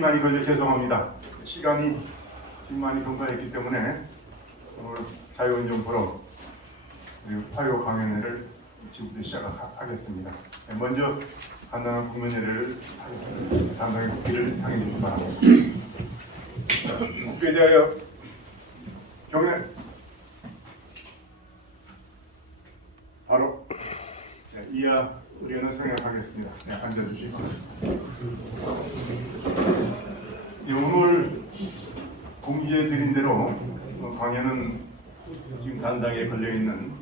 많이 걸려 죄송합니다. 시간이 지금 많이 분발했기 때문에 오늘 자유운동 보러 화요 강연회를 지금부터 시작하겠습니다. 먼저 간단한 공연회를 하겠습니다. 당당히 국기를 향해 주시기 바랍니다. 국기에 대하여 경례. 바로 이하 우리는 생각하겠습니다. 앉아주시기 바랍니다. 오늘 공지해 드린 대로 강연은 지금 단장에 걸려있는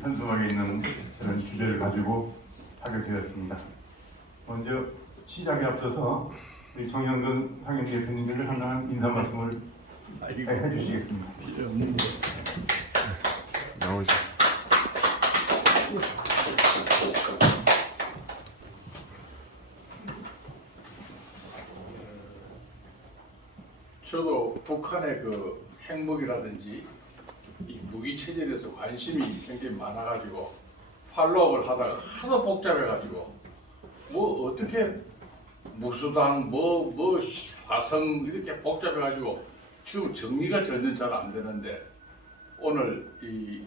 현수막에 있는 그런 주제를 가지고 하게 되었습니다. 먼저 시작에 앞서서 우리 정현근 상임 대표님들 한번 인사 말씀을 해주시겠습니다. 나오시죠. 저도 북한의 그 핵무기라든지 이 무기 체제에 대해서 관심이 굉장히 많아가지고 팔로우업을 하다가 하도 복잡해가지고 뭐 어떻게 무수당 뭐 화성 이렇게 복잡해가지고 지금 정리가 전혀 잘 안 되는데 오늘 이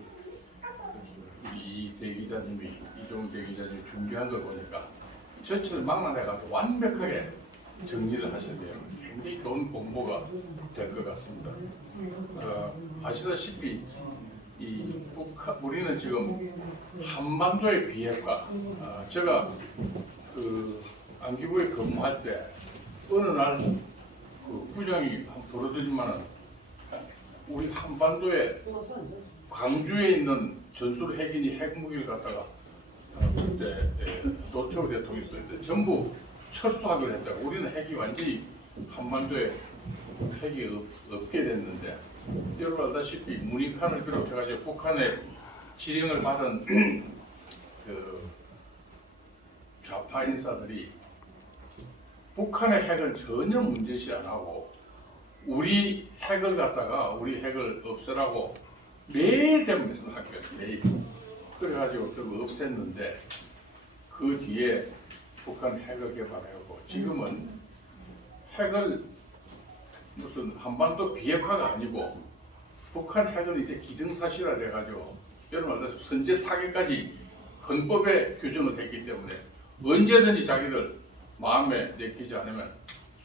대기자님이 이종훈 대기자님이 준비한 걸 보니까 전체를 막론해가지고 완벽하게 정리를 하셨네요. 굉장히 좋은 공모가 될 것 같습니다. 아시다시피 우리는 지금 한반도의 비핵화, 제가 그 안기부에 근무할 때 어느 날 그 부장이 부르더니만은 우리 한반도에 광주에 있는 전술 핵인이 핵무기를 갖다가 그때 노태우 대통령이 있었는데 전부 철수하기로 했다고. 우리는 핵이 완전히 한반도에 핵이 없게 됐는데 여러분 알다시피 문익환을 비롯해가지고 북한의 지령을 받은 그 좌파 인사들이 북한의 핵은 전혀 문제시 안 하고 우리 핵을 갖다가 우리 핵을 없애라고 매일 대문에서 학교에서 매일 그래가지고 결국 없앴는데 그 뒤에 북한 핵을 개발하고 지금은 핵을 무슨 한반도 비핵화가 아니고 북한 핵은 이제 기정사실화 돼가지고 여러분 알다시피 선제 타격까지 헌법에 규정을 했기 때문에 언제든지 자기들 마음에 내키지 않으면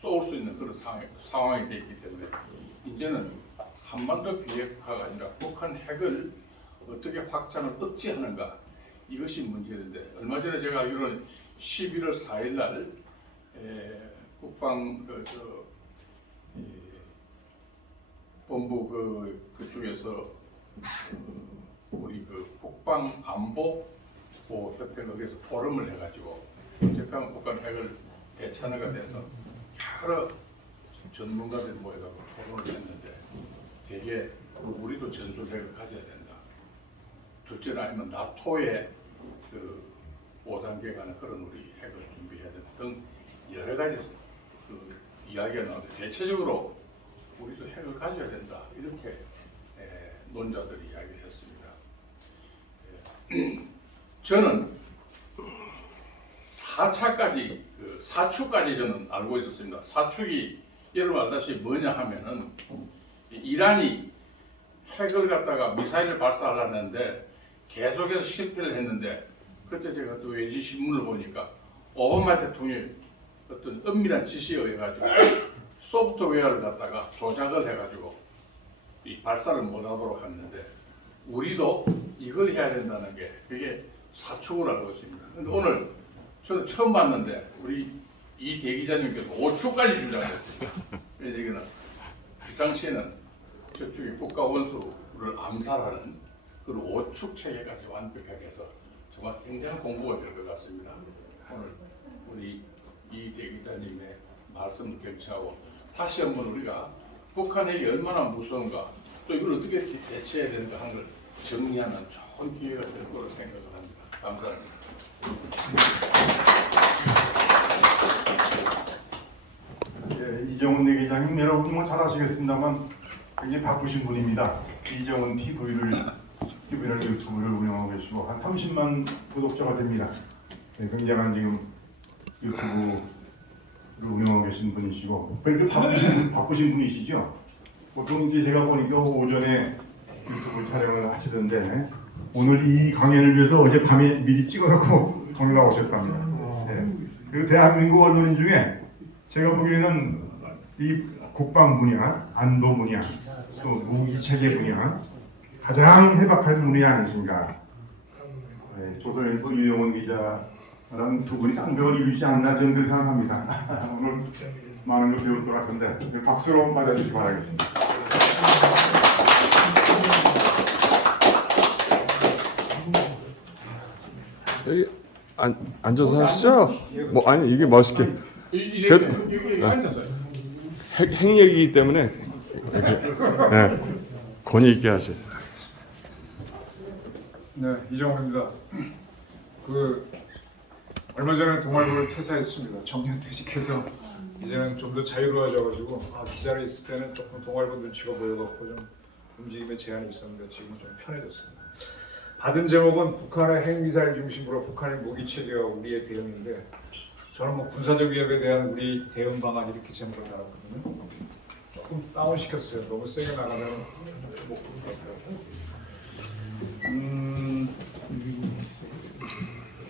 쏠 수 있는 그런 상황이 되어 있기 때문에 이제는 한반도 비핵화가 아니라 북한 핵을 어떻게 확장을 억제하는가 이것이 문제인데 얼마 전에 제가 알기로는 11월 4일 날 국방 본부 그쪽에서 우리 그 국방 안보 협회에서 포럼을 해가지고 북한 핵을 대천회가 돼서 여러 전문가들이 모여서 토론을 했는데 되게 우리도 전술핵을 가져야 된다. 둘째는 아니면 나토의 그 5단계 가는 그런 우리 핵을 준비해야 된다 등 여러 가지 그 이야기가 나오는데 대체적으로 우리도 핵을 가져야 된다 이렇게 논자들이 이야기를 했습니다. 저는 4차까지 그 4축까지 저는 알고 있었습니다. 4축이 여러분 알다시피 뭐냐 하면은 이란이 핵을 갖다가 미사일을 발사하려고 했는데 계속해서 실패를 했는데 그때 제가 또 외지 신문을 보니까 오바마 대통령이 어떤 은밀한 지시에 의해 가지고 소프트웨어를 갖다가 조작을 해가지고 이 발사를 못하도록 했는데 우리도 이걸 해야 된다는 게 그게 사축을 알고 있습니다. 근데 오늘 저는 처음 봤는데 우리 이 대기자님께서 5축까지 주장했어요. 그래서 이거는 비상시에는 저쪽이 국가 원수를 암살하는 그런 5축 체계까지 완벽하게 해서 정말 굉장한 공부가 될 것 같습니다. 오늘 우리 이 대기자님의 말씀을 경청하고 다시 한번 우리가 북한이 얼마나 무서운가 또 이걸 어떻게 대처해야 되는가 하는 걸 정리하는 좋은 기회가 될 거로 생각을 합니다. 감사합니다. 이정훈 대기자님 여러분 뭐 잘 아시겠습니다만 굉장히 바쁘신 분입니다. 이정훈 TV를 유튜브를 운영하고 계시고 한 30만 구독자가 됩니다. 굉장한 지금 유튜브 운영하고 계신 분이시고 그렇게 바쁘신 분이시죠? 보통 이제 제가 보니까 오전에 유튜브 촬영을 하시던데 오늘 이 강연을 위해서 어젯밤에 미리 찍어놓고 올라오셨답니다. 네. 그리고 대한민국 언론인 중에 제가 보기에는 이 국방 분야, 안보 분야, 또 무기 체계 분야 가장 해박한 분야 아니신가. 네, 조선일보 유영원 기자랑 두 분이 쌍벽을 이루지 않나 저는 그렇게 생각합니다. 오늘 많은 걸 배울 것 같은데 박수로 맞아주시기 바라겠습니다. 여기 앉아서 하시죠. 뭐 아니 이게 멋있게 이게 앉아서 핵 얘기이기 때문에 네, 권위 있게 하세요. 네, 이정호입니다. 얼마 전에 동아일보를 퇴사했습니다. 정년퇴직해서 이제는 좀 더 자유로워져가지고 기자로 있을 때는 조금 동아일보 눈치가 보여갖고 좀 움직임에 제한이 있었는데 지금은 좀 편해졌습니다. 받은 제목은 북한의 핵미사일 중심으로 북한의 무기 체계와 우리의 대응인데 저는 뭐 군사적 위협에 대한 우리 대응 방안 이렇게 제목을 달았거든요. 조금 다운시켰어요. 너무 세게 나가면 못 부를 것 같아요.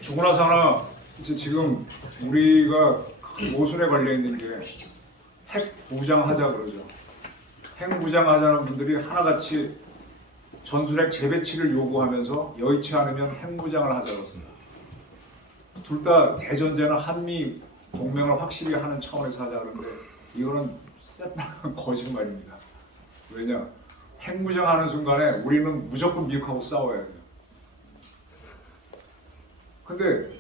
죽으나 사나 이제 지금 우리가 큰 모순에 걸려 있는 게 핵 무장하자 그러죠. 핵 무장하자는 분들이 하나같이 전술핵 재배치를 요구하면서 여의치 않으면 핵 무장을 하자 그렇습니다. 둘 다 대전제나 한미 동맹을 확실히 하는 차원에서 하자 그러는데 이거는 새빨간 거짓말입니다. 왜냐? 핵 무장하는 순간에 우리는 무조건 미국하고 싸워야 돼요. 근데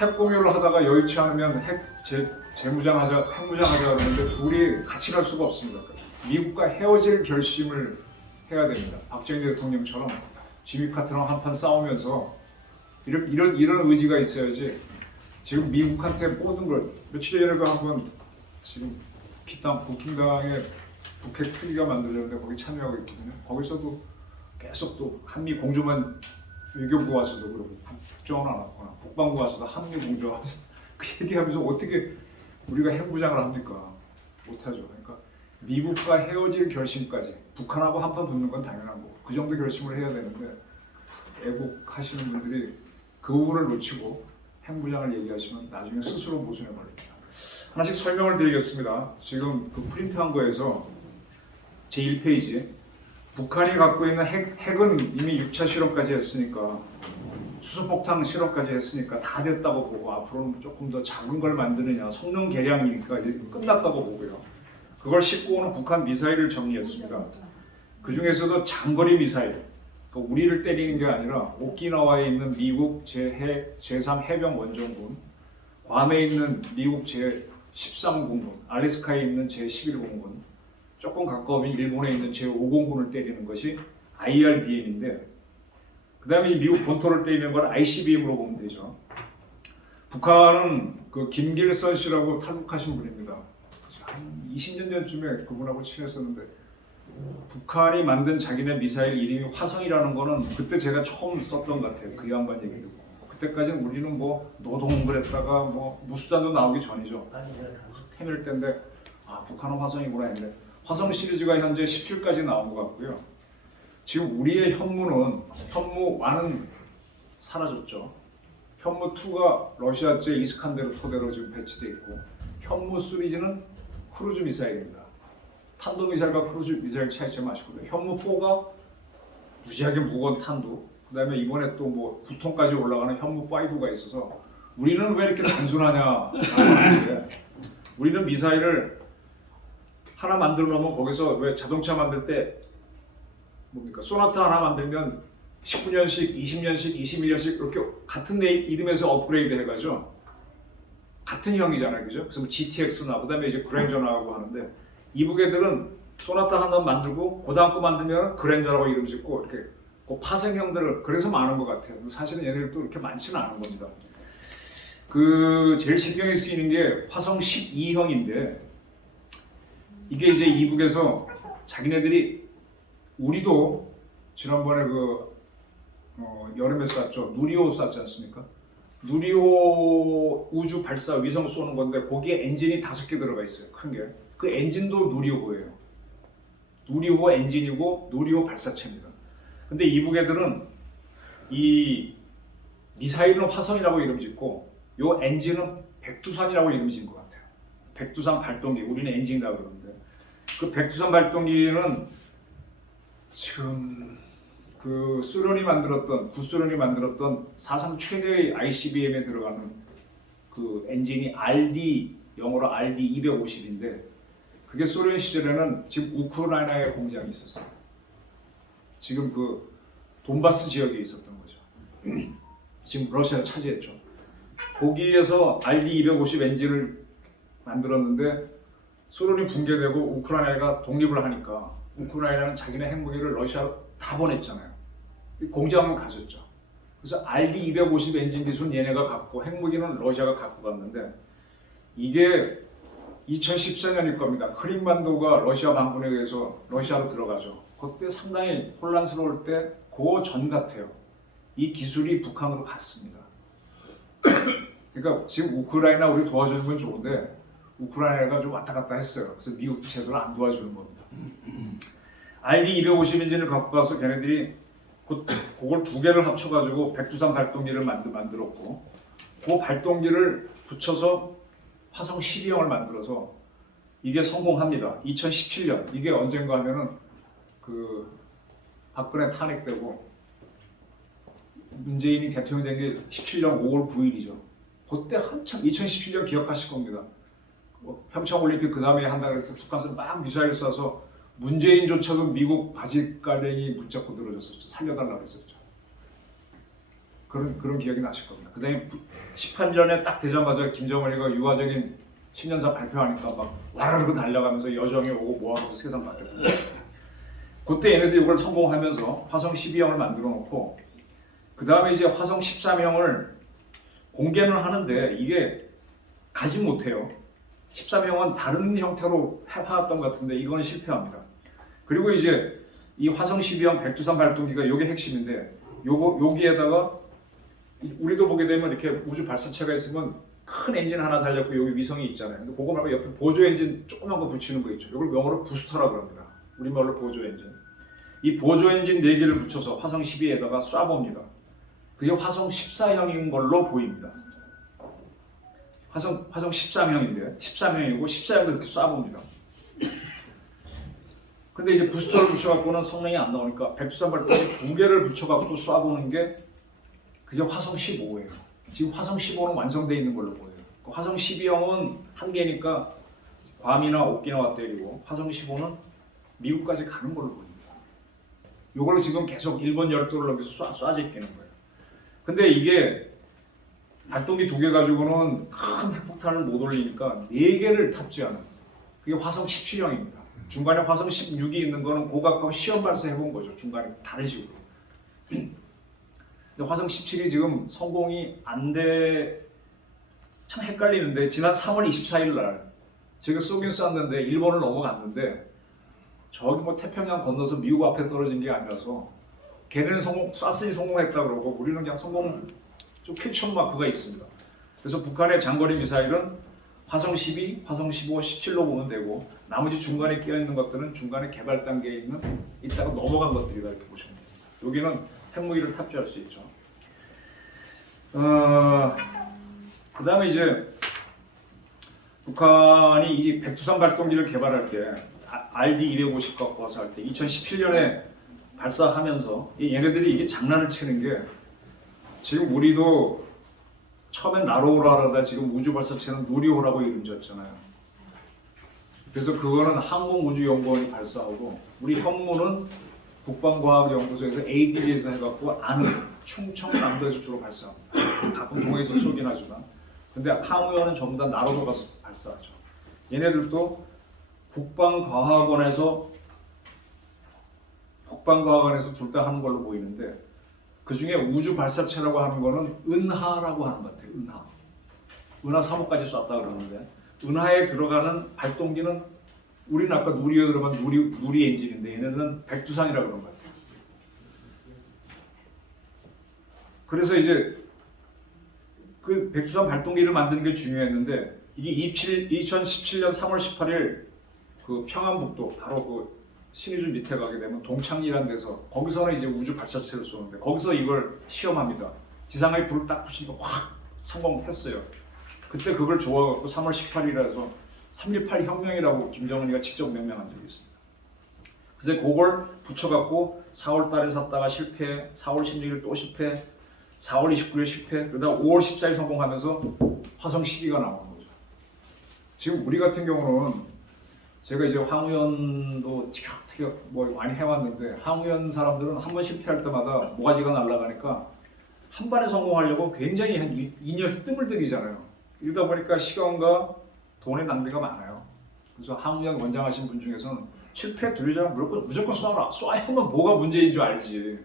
핵 공유를 하다가 여의치 않으면 핵 무장하자 그러는데 둘이 같이 갈 수가 없습니다. 미국과 헤어질 결심을 해야 됩니다. 박정희 대통령처럼 지미 카트랑 한판 싸우면서 이런 의지가 있어야지. 지금 미국한테 모든 걸 며칠 전에도 한번 지금 북힘당의 북핵 특위가 만들었는데 거기 참여하고 있거든요. 거기서도 계속 또 한미 공조만 외교부 와서도 그러고 국정은 안 왔거나 국방부 와서도 한미 공조 와서 그 얘기하면서 어떻게 우리가 핵무장을 합니까? 못하죠. 그러니까 미국과 헤어질 결심까지 북한하고 한판 붙는 건 당연한 거고 그 정도 결심을 해야 되는데 애국하시는 분들이 그 부분을 놓치고 핵무장을 얘기하시면 나중에 스스로 모순에 걸립니다. 하나씩 설명을 드리겠습니다. 지금 그 프린트한 거에서 제1페이지 북한이 갖고 있는 핵은 이미 6차 실험까지 했으니까 수소폭탄 실험까지 했으니까 다 됐다고 보고 앞으로는 조금 더 작은 걸 만드느냐 성능 개량이니까 이제 끝났다고 보고요. 그걸 싣고 오는 북한 미사일을 정리했습니다. 그 중에서도 장거리 미사일, 그러니까 우리를 때리는 게 아니라 오키나와에 있는 미국 제3 해병 원정군, 괌에 있는 미국 제13공군, 알래스카에 있는 제11공군, 조금 가까우면 일본에 있는 제5공군을 때리는 것이 IRBM인데 그 다음에 미국 본토를 때리는 건 ICBM으로 보면 되죠. 북한은 그 김길선 씨라고 탈북하신 분입니다. 한 20년 전쯤에 그분하고 친했었는데 북한이 만든 자기네 미사일 이름이 화성이라는 거는 그때 제가 처음 썼던 것 같아요. 그 양반 얘기 듣고. 그때까지는 우리는 뭐 노동을 했다가 뭐 무수단도 나오기 전이죠. 태밀 때인데 북한은 화성이구나 했는데 화성 시리즈가 현재 17까지 나온 것 같고요. 지금 우리의 현무 1은 사라졌죠. 현무 2가 러시아제 이스칸데르 토대로 지금 배치돼 있고 현무 시리즈는 크루즈 미사일입니다. 탄도 미사일과 크루즈 미사일 차이점 아시거든요. 현무 4가 무지하게 무거운 탄도, 그다음에 이번에 또 뭐 9톤까지 올라가는 현무 5가 있어서 우리는 왜 이렇게 단순하냐? 우리는 미사일을 하나 만들어 놓으면 거기서 왜 자동차 만들 때 뭡니까? 소나타 하나 만들면 19년씩, 20년씩, 21년씩 이렇게 같은 이름에서 업그레이드 해가지고 같은 형이잖아요, 그죠? 그래서 뭐 GTX나 그다음에 이제 그랜저 나오고 하는데 이북 애들은 소나타 하나 만들고 그 다음 거 만들면 그랜저라고 이름 짓고 이렇게 그 파생형들을 그래서 많은 것 같아요. 사실은 얘네들도 그렇게 많지는 않은 겁니다. 그 제일 신경이 쓰이는 게 화성 12형인데 이게 이제 이북에서 자기네들이 우리도 지난번에 여름에 쐈죠. 누리호 쐈지 않습니까? 누리호 우주 발사 위성 쏘는 건데 거기에 엔진이 5개 들어가 있어요. 큰 게. 그 엔진도 누리호예요. 누리호 엔진이고 누리호 발사체입니다. 근데 이북 애들은 이 미사일은 화성이라고 이름 짓고 요 엔진은 백두산이라고 이름 짓는 것 같아요. 백두산 발동기, 우리는 엔진이라고 그러는데 그 백두산 발동기는 지금 그 구소련이 만들었던 사상 최대의 ICBM에 들어가는 그 엔진이 RD, 영어로 RD 250인데 그게 소련 시절에는 지금 우크라이나에 공장이 있었어요. 지금 그 돈바스 지역에 있었던 거죠. 지금 러시아가 차지했죠. 거기에서 RD-250 엔진을 만들었는데 소련이 붕괴되고 우크라이나가 독립을 하니까 우크라이나는 자기네 핵무기를 러시아로 다 보냈잖아요. 공장은 가졌죠. 그래서 RD-250 엔진 기술은 얘네가 갖고 핵무기는 러시아가 갖고 갔는데 이게 2014년일 겁니다. 크림반도가 러시아 반군에 의해서 러시아로 들어가죠. 그때 상당히 혼란스러울 때 그 전 같아요. 이 기술이 북한으로 갔습니다. 그러니까 지금 우크라이나 우리 도와주는 건 좋은데 우크라이나가 좀 왔다 갔다 했어요. 그래서 미국도 제대로 안 도와주는 겁니다. RD-250 엔진을 갖고 가서 걔네들이 그걸 2개를 합쳐가지고 백두산 발동기를 만들었고 그 발동기를 붙여서 화성 12형을 만들어서 이게 성공합니다. 2017년 이게 언젠가 하면은 그 박근혜 탄핵되고 문재인이 대통령 된 게 17년 5월 9일이죠. 그때 한참 2017년 기억하실 겁니다. 평창 올림픽 그 다음에 한다고 해서 북한에서 막 미사일 쏴서 문재인조차도 미국 바지가랭이 붙잡고 늘어졌었죠. 살려달라고 했었죠. 그런 기억이 나실 겁니다. 그 다음에 18년에 딱 되자마자 김정은이가 유화적인 신년사 발표하니까 막 와르르 달려가면서 여정이 오고 뭐하고 세상 바뀌었거든요. 그때 얘네들이 이걸 성공하면서 화성 12형을 만들어 놓고 그 다음에 이제 화성 13형을 공개는 하는데 이게 가지 못해요. 13형은 다른 형태로 해왔던 것 같은데 이거는 실패합니다. 그리고 이제 이 화성 12형 백두산 발동기가 이게 핵심인데 여기에다가 우리도 보게 되면 이렇게 우주 발사체가 있으면 큰 엔진 하나 달렸고 여기 위성이 있잖아요. 근데 그거 말고 옆에 보조 엔진 조그만 거 붙이는 거 있죠. 이걸 영어로 부스터라고 합니다. 우리말로 보조 엔진. 이 보조 엔진 4개를 붙여서 화성 12에다가 쏴봅니다. 그게 화성 14형인 걸로 보입니다. 화성 13형인데 13형이고 14형도 이렇게 쏴봅니다. 근데 이제 부스터를 붙여갖고는 성능이 안 나오니까 백두산 발동기 2개를 붙여갖고 쏴보는 게 그게 화성 15예요. 지금 화성 15는 완성되어 있는 걸로 보여요. 화성 12형은 1개니까 괌이나 오키나와 때리고 화성 15는 미국까지 가는 걸로 보입니다. 이걸로 지금 계속 일본 열도를 넘겨서 쏴제끼는 거예요. 근데 이게 발동기 2개 가지고는 큰 핵폭탄을 못 올리니까 4개를 탑재하는 그게 화성 17형입니다. 중간에 화성 16이 있는 거는 고가까운 시험 발사해본 거죠. 중간에 다른 식으로. 근데 화성 17이 지금 성공이 안 돼 참 헷갈리는데 지난 3월 24일 날 제가 쏘긴 쐈는데 일본을 넘어갔는데 저기 뭐 태평양 건너서 미국 앞에 떨어진 게 아니라서 걔네는 쐈으니 성공했다 그러고 우리는 그냥 성공 좀 퀘스천 마크가 있습니다. 그래서 북한의 장거리 미사일은 화성 12, 화성 15, 17로 보면 되고 나머지 중간에 끼어 있는 것들은 중간에 개발 단계에 있는 이따가 넘어간 것들이다 이렇게 보시면 됩니다. 여기는 핵무기를 탑재할 수 있죠. 그 다음에 이제 북한이 이 백두산 발동기를 개발할 때 RD-250 갖고 와서 할 때 2017년에 발사하면서 얘네들이 이게 장난을 치는 게 지금 우리도 처음엔 나로우라 하다 지금 우주 발사체는 누리호라고 이름 지었잖아요. 그래서 그거는 항공우주연구원이 발사하고 우리 현무는 국방과학연구소에서 ADB에서 해갖고 안흥, 충청남도에서 주로 발사합니다. 가끔 동해에서 쏘긴 하지만 근데 항우연은 전부 다 나로도 가서 발사하죠. 얘네들도 국방과학원에서 둘 다 하는 걸로 보이는데 그 중에 우주 발사체라고 하는 거는 은하라고 하는 것 같아요. 은하 3호까지 쐈다 그러는데 은하에 들어가는 발동기는 우리는 아까 누리에 들어간 누리 엔진인데 얘네는 백두산이라고 그런 것 같아요. 그래서 이제 그 백두산 발동기를 만드는 게 중요했는데 이게 2017년 3월 18일 그 평안북도 바로 그 신의주 밑에 가게 되면 동창리라는 데서 거기서는 이제 우주 발사체를 쏘는데 거기서 이걸 시험합니다. 지상에 불을 딱 붙이니까 확 성공했어요. 그때 그걸 좋아갖고 3월 18일이라서 3.18 혁명이라고 김정은이가 직접 명명한 적이 있습니다. 그래서 그걸 붙여갖고 4월 달에 샀다가 실패, 4월 16일 또 실패, 4월 29일 실패, 그러다 5월 14일 성공하면서 화성 12가 나오는 거죠. 지금 우리 같은 경우는 제가 이제 황우연도 티격태격 뭐 많이 해왔는데 황우연 사람들은 한 번 실패할 때마다 모가지가 날아가니까 한 번에 성공하려고 굉장히 한 2년 뜸을 들이잖아요. 이러다 보니까 시간과 돈의 낭비가 많아요. 그래서 황우연 원장하신 분 중에서는 실패 두려워하면 무조건 쏴라. 쏴야만 뭐가 문제인 줄 알지.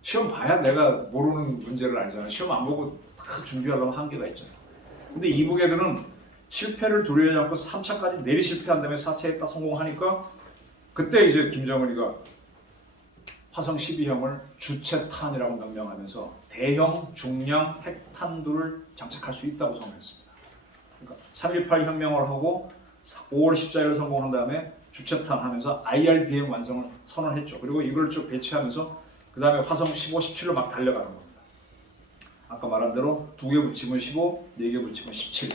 시험 봐야 내가 모르는 문제를 알잖아. 시험 안 보고 다 준비하려면 한계가 있잖아. 근데 이북 애들은 실패를 두려워하지 않고 3차까지 내리 실패한 다음에 4차에 딱 성공하니까 그때 이제 김정은이가 화성 12형을 주체탄이라고 명명하면서 대형 중량 핵탄두를 장착할 수 있다고 선언했습니다. 그러니까 3.18 혁명을 하고 5월 14일 성공한 다음에 주체탄 하면서 IRBM 완성을 선언했죠. 그리고 이걸 쭉 배치하면서 그 다음에 화성 15, 17로 막 달려가는 겁니다. 아까 말한 대로 2개 붙이면 15, 4개 붙이면 17.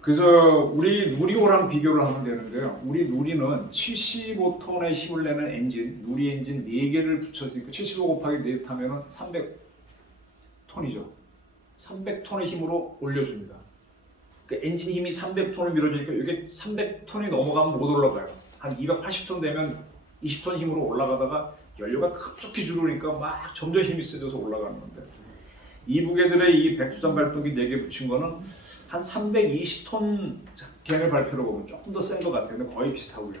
그래서 우리 누리호랑 비교를 하면 되는데요. 우리 누리는 75톤의 힘을 내는 엔진, 누리 엔진 4개를 붙였으니까 75 곱하기 4 타면 300톤이죠. 300톤의 힘으로 올려줍니다. 그 엔진 힘이 300톤을 밀어주니까 이게 300톤이 넘어가면 못 올라가요. 한 280톤 되면 20톤 힘으로 올라가다가 연료가 급속히 줄으니까 막 점점 힘이 세져서 올라가는 건데 이북애들의 이 백두산 발동기 4개 붙인 거는 한 320톤 걔네 발표로 보면 조금 더 센 것 같아요. 근데 거의 비슷하고요.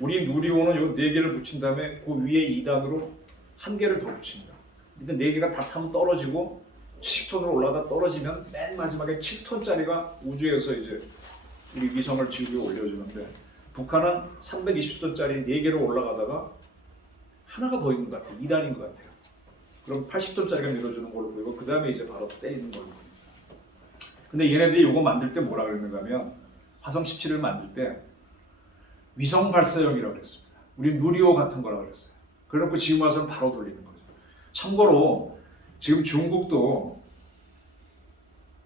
우리 누리호는 요 4개를 붙인 다음에 그 위에 2단으로 1개를 더 붙입니다. 근데 4개가 다 타면 떨어지고 10톤으로 올라가 떨어지면 맨 마지막에 7톤짜리가 우주에서 이제 우리 위성을 지구에 올려주는데 북한은 320톤짜리 4개로 올라가다가 하나가 더 있는 것 같아요. 2단인 것 같아요. 그럼 80톤짜리가 밀어주는 걸로 보이고 그 다음에 이제 바로 때리는 걸로 보입니다. 근데 얘네들이 이거 만들 때 뭐라 그랬는가 하면 화성 17을 만들 때 위성 발사용이라고 그랬습니다. 우리 누리호 같은 거라고 그랬어요. 그래놓고 지금 와서는 바로 돌리는 거죠. 참고로 지금 중국도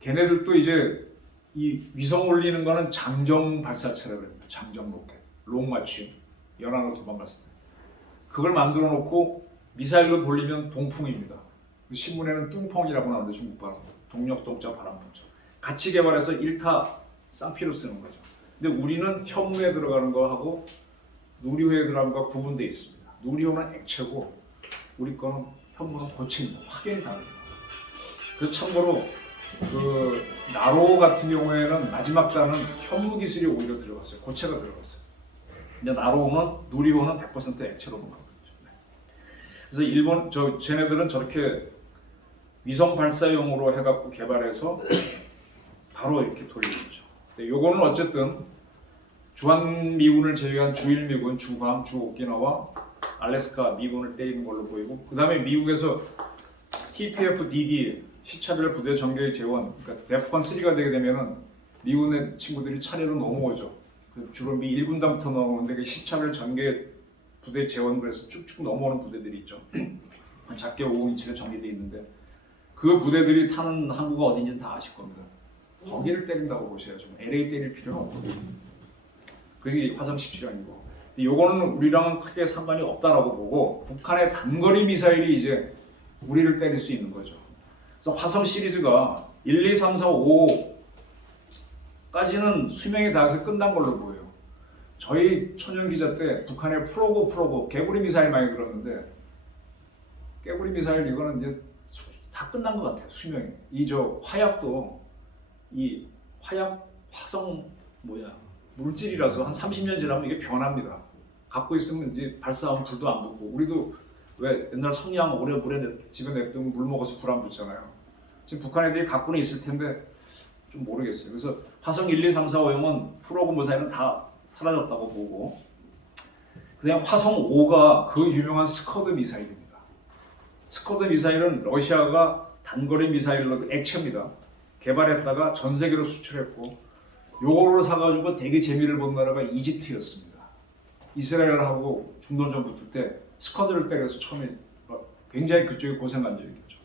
걔네들도 이제 이 위성 올리는 거는 장정 발사체라고 합니다. 장정 로켓, 롱마취, 연안으로 도망갔을 때 그걸 만들어 놓고 미사일로 돌리면 동풍입니다. 신문에는 뚱펑이라고 나오는데 중국 발음, 동력동자 바람풍자. 같이 개발해서 1타 쌍피로 쓰는 거죠. 근데 우리는 현무에 들어가는 거하고 누리호에 들어가는 거가 구분되어 있습니다. 누리호는 액체고 우리 거는 현무는 고체입니다. 확연히 다릅니다. 그래서 참고로 그 나로 같은 경우에는 마지막 단은 현무 기술이 오히려 들어갔어요. 고체가 들어갔어요. 근데 나로는 누리호는 100% 액체로 가거든요. 그래서 일본 쟤네들은 저렇게 위성 발사용으로 해갖고 개발해서 바로 이렇게 돌리는 거죠. 근데 요거는 어쨌든 주한 미군을 제외한 주일 미군, 주광, 주오키나와 알래스카 미군을 때리는 걸로 보이고 그 다음에 미국에서 TPF-DD 시차별 부대 전개 재원, 그러니까 데프콘 3가 되게 되면은 미군의 친구들이 차례로 넘어오죠. 주로 미 1군단부터 넘어오는데 그 시차별 전개 부대 재원 그래서 쭉쭉 넘어오는 부대들이 있죠. 작게 5인치가 전개돼 있는데 그 부대들이 타는 항구가 어딘지 다 아실 겁니다. 거기를 때린다고 보셔야죠. LA 때릴 필요는 없거든요. 그게 화성 17형이고. 요거는 우리랑은 크게 상관이 없다라고 보고 북한의 단거리 미사일이 이제 우리를 때릴 수 있는 거죠. 그래서 화성 시리즈가 1, 2, 3, 4, 5까지는 수명이 닿아서 끝난 걸로 보여요. 저희 천연 기자 때 북한의 프로고 개구리 미사일 많이 들었는데 개구리 미사일 이거는 이제 다 끝난 것 같아요. 수명이. 이 저 화약도 이 화약 화성 물질이라서 한 30년 지나면 이게 변합니다. 갖고 있으면 이제 발사하면 불도 안 붙고 우리도 왜 옛날 성냥 오래 물에 집에 냅두면 물 먹어서 불 안 붙잖아요. 지금 북한 애들이 갖고는 있을 텐데 좀 모르겠어요. 그래서 화성 1, 2, 3, 4, 5형은 프로고 미사일은 다 사라졌다고 보고 그냥 화성 5가 그 유명한 스커드 미사일입니다. 스커드 미사일은 러시아가 단거리 미사일로 액체입니다. 개발했다가 전 세계로 수출했고 요거를 사가지고 되게 재미를 본 나라가 이집트였습니다. 이스라엘하고 중동 전부터 때 스쿼드를 때려서 처음에 굉장히 그쪽에 고생한 적이 있죠.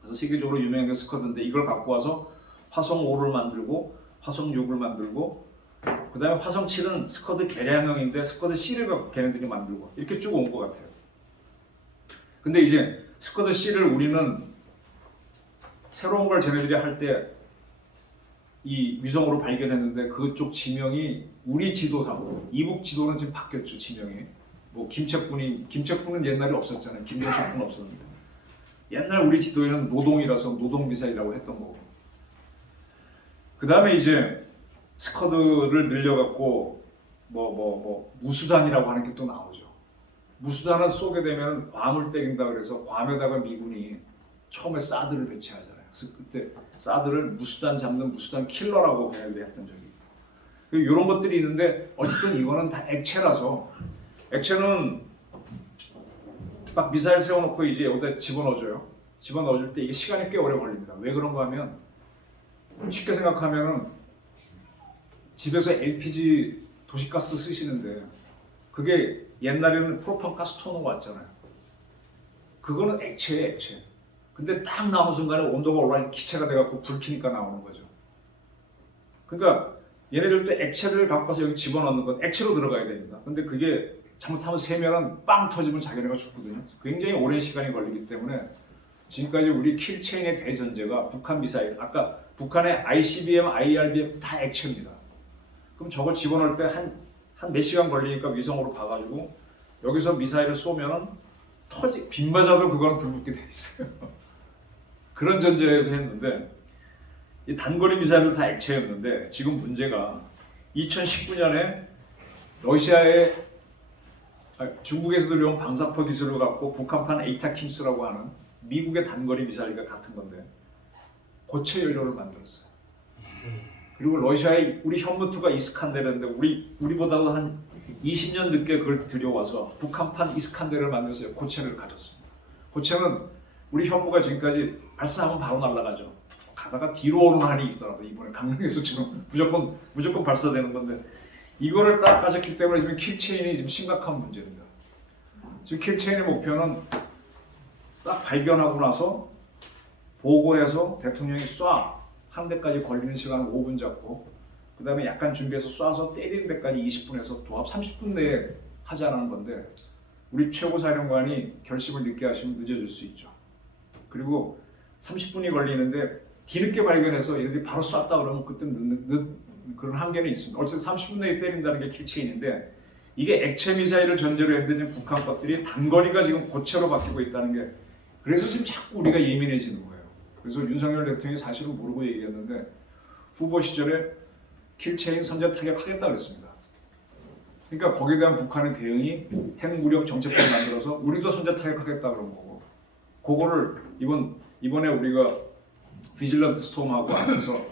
그래서 세계적으로 유명한 게 스쿼드인데 이걸 갖고 와서 화성 5를 만들고 화성 6을 만들고 그 다음에 화성 7은 스쿼드 개량형인데 스쿼드 C를 갖고 걔네들이 만들고 이렇게 쭉 온 것 같아요. 근데 이제 스쿼드 C를 우리는 새로운 걸 쟤네들이 할 때 이 위성으로 발견했는데 그쪽 지명이 우리 지도상 이북 지도는 지금 바뀌었죠. 지명이 뭐 김책군은 옛날에 없었잖아요. 김정식군 없었는데 옛날 우리 지도에는 노동이라서 노동 미사일이라고 했던 거고 그 다음에 이제 스쿼드를 늘려갖고 뭐 무수단이라고 하는 게 또 나오죠. 무수단을 쏘게 되면 ଗୁଡ଼ି을 때린다 그래서 괌에다가 미군이 처음에 사드를 배치하잖아요. 그래서 그때 사드를 무수단 잡는 무수단 킬러라고 걔네들이 했던 적이 있고 이런 것들이 있는데 어쨌든 이거는 다 액체라서 액체는 막 미사일 세워놓고 이제 여기다 집어넣어줘요. 집어넣어줄 때 이게 시간이 꽤 오래 걸립니다. 왜 그런가 하면 쉽게 생각하면은 집에서 LPG 도시가스 쓰시는데 그게 옛날에는 프로판 가스통으로 왔잖아요. 그거는 액체예요, 액체. 근데 딱 나오는 순간에 온도가 올라가니 기체가 돼갖고 불 켜니까 나오는 거죠. 그러니까 얘네들도 액체를 갖고 와서 여기 집어넣는 건 액체로 들어가야 됩니다. 근데 그게 잘못하면 세면은 빵 터지면 자기네가 죽거든요. 굉장히 오랜 시간이 걸리기 때문에 지금까지 우리 킬체인의 대전제가 북한 미사일, 아까 북한의 ICBM, IRBM 다 액체입니다. 그럼 저걸 집어넣을 때 한 몇 시간 걸리니까 위성으로 봐가지고 여기서 미사일을 쏘면은 빗 맞아도 그건 불붙게 돼 있어요. 그런 전제에서 했는데 이 단거리 미사일은 다 액체였는데 지금 문제가 2019년에 중국에서 들여온 방사포 기술을 갖고 북한판 에이타킴스라고 하는 미국의 단거리 미사일과 같은 건데 고체 연료를 만들었어요. 그리고 러시아의 우리 현무투가 이스칸데르인데 우리보다도 한 20년 늦게 그걸 들여와서 북한판 이스칸데르를 만들어서 고체를 가졌습니다. 고체는 우리 현무가 지금까지 발사하면 바로 날아가죠. 가다가 뒤로 오는 한이 있더라고요. 이번에 강릉에서처럼 무조건 발사되는 건데 이거를 딱 가졌기 때문에 지금 킬체인이 지금 심각한 문제입니다. 지금 킬체인의 목표는 딱 발견하고 나서 보고해서 대통령이 한 대까지 걸리는 시간은 5분 잡고 그 다음에 약간 준비해서 쏴서 때리는 데까지 20분에서 도합 30분 내에 하자는 건데 우리 최고사령관이 결심을 늦게 하시면 늦어질 수 있죠. 그리고 30분이 걸리는데 뒤늦게 발견해서 얘네들이 바로 쐈다 그러면 그때 그런 한계는 있습니다. 어쨌든 30분 내에 때린다는 게 킬체인인데 이게 액체 미사일을 전제로 했는데 지금 북한 것들이 단거리가 지금 고체로 바뀌고 있다는 게 그래서 지금 자꾸 우리가 예민해지는 거예요. 그래서 윤석열 대통령이 사실은 모르고 얘기했는데 후보 시절에 킬체인 선제 타격하겠다 그랬습니다. 그러니까 거기에 대한 북한의 대응이 핵무력 정책법을 만들어서 우리도 선제 타격하겠다 그런 거고 그거를 이번에 우리가 비질런트 스톰하고 하면서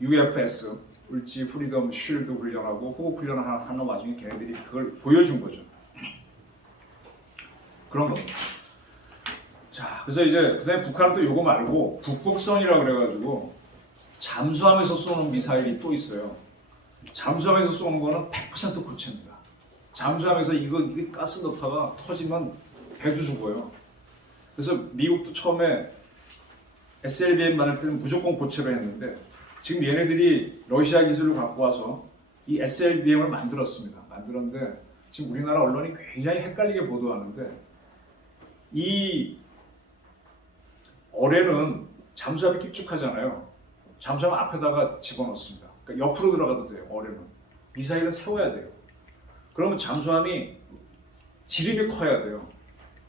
UFS 울지 프리덤 쉴드 훈련하고 호흡 훈련을 하는 와중에 걔네들이 그걸 보여준 거죠. 그런 겁니다. 자, 그래서 이제 그다음에 북한은 또 요거 말고 북극성이라 그래가지고 잠수함에서 쏘는 미사일이 또 있어요. 잠수함에서 쏘는 거는 100% 고체입니다. 잠수함에서 이게 가스 넣다가 터지면 배도 죽어요. 그래서 미국도 처음에 SLBM 만들 때는 무조건 고체로 했는데 지금 얘네들이 러시아 기술을 갖고 와서 이 SLBM을 만들었습니다. 만들었는데 지금 우리나라 언론이 굉장히 헷갈리게 보도하는데 이 어뢰는 잠수함이 깊숙하잖아요. 잠수함 앞에다가 집어넣습니다. 그러니까 옆으로 들어가도 돼요. 어뢰는. 미사일은 세워야 돼요. 그러면 잠수함이 지름이 커야 돼요.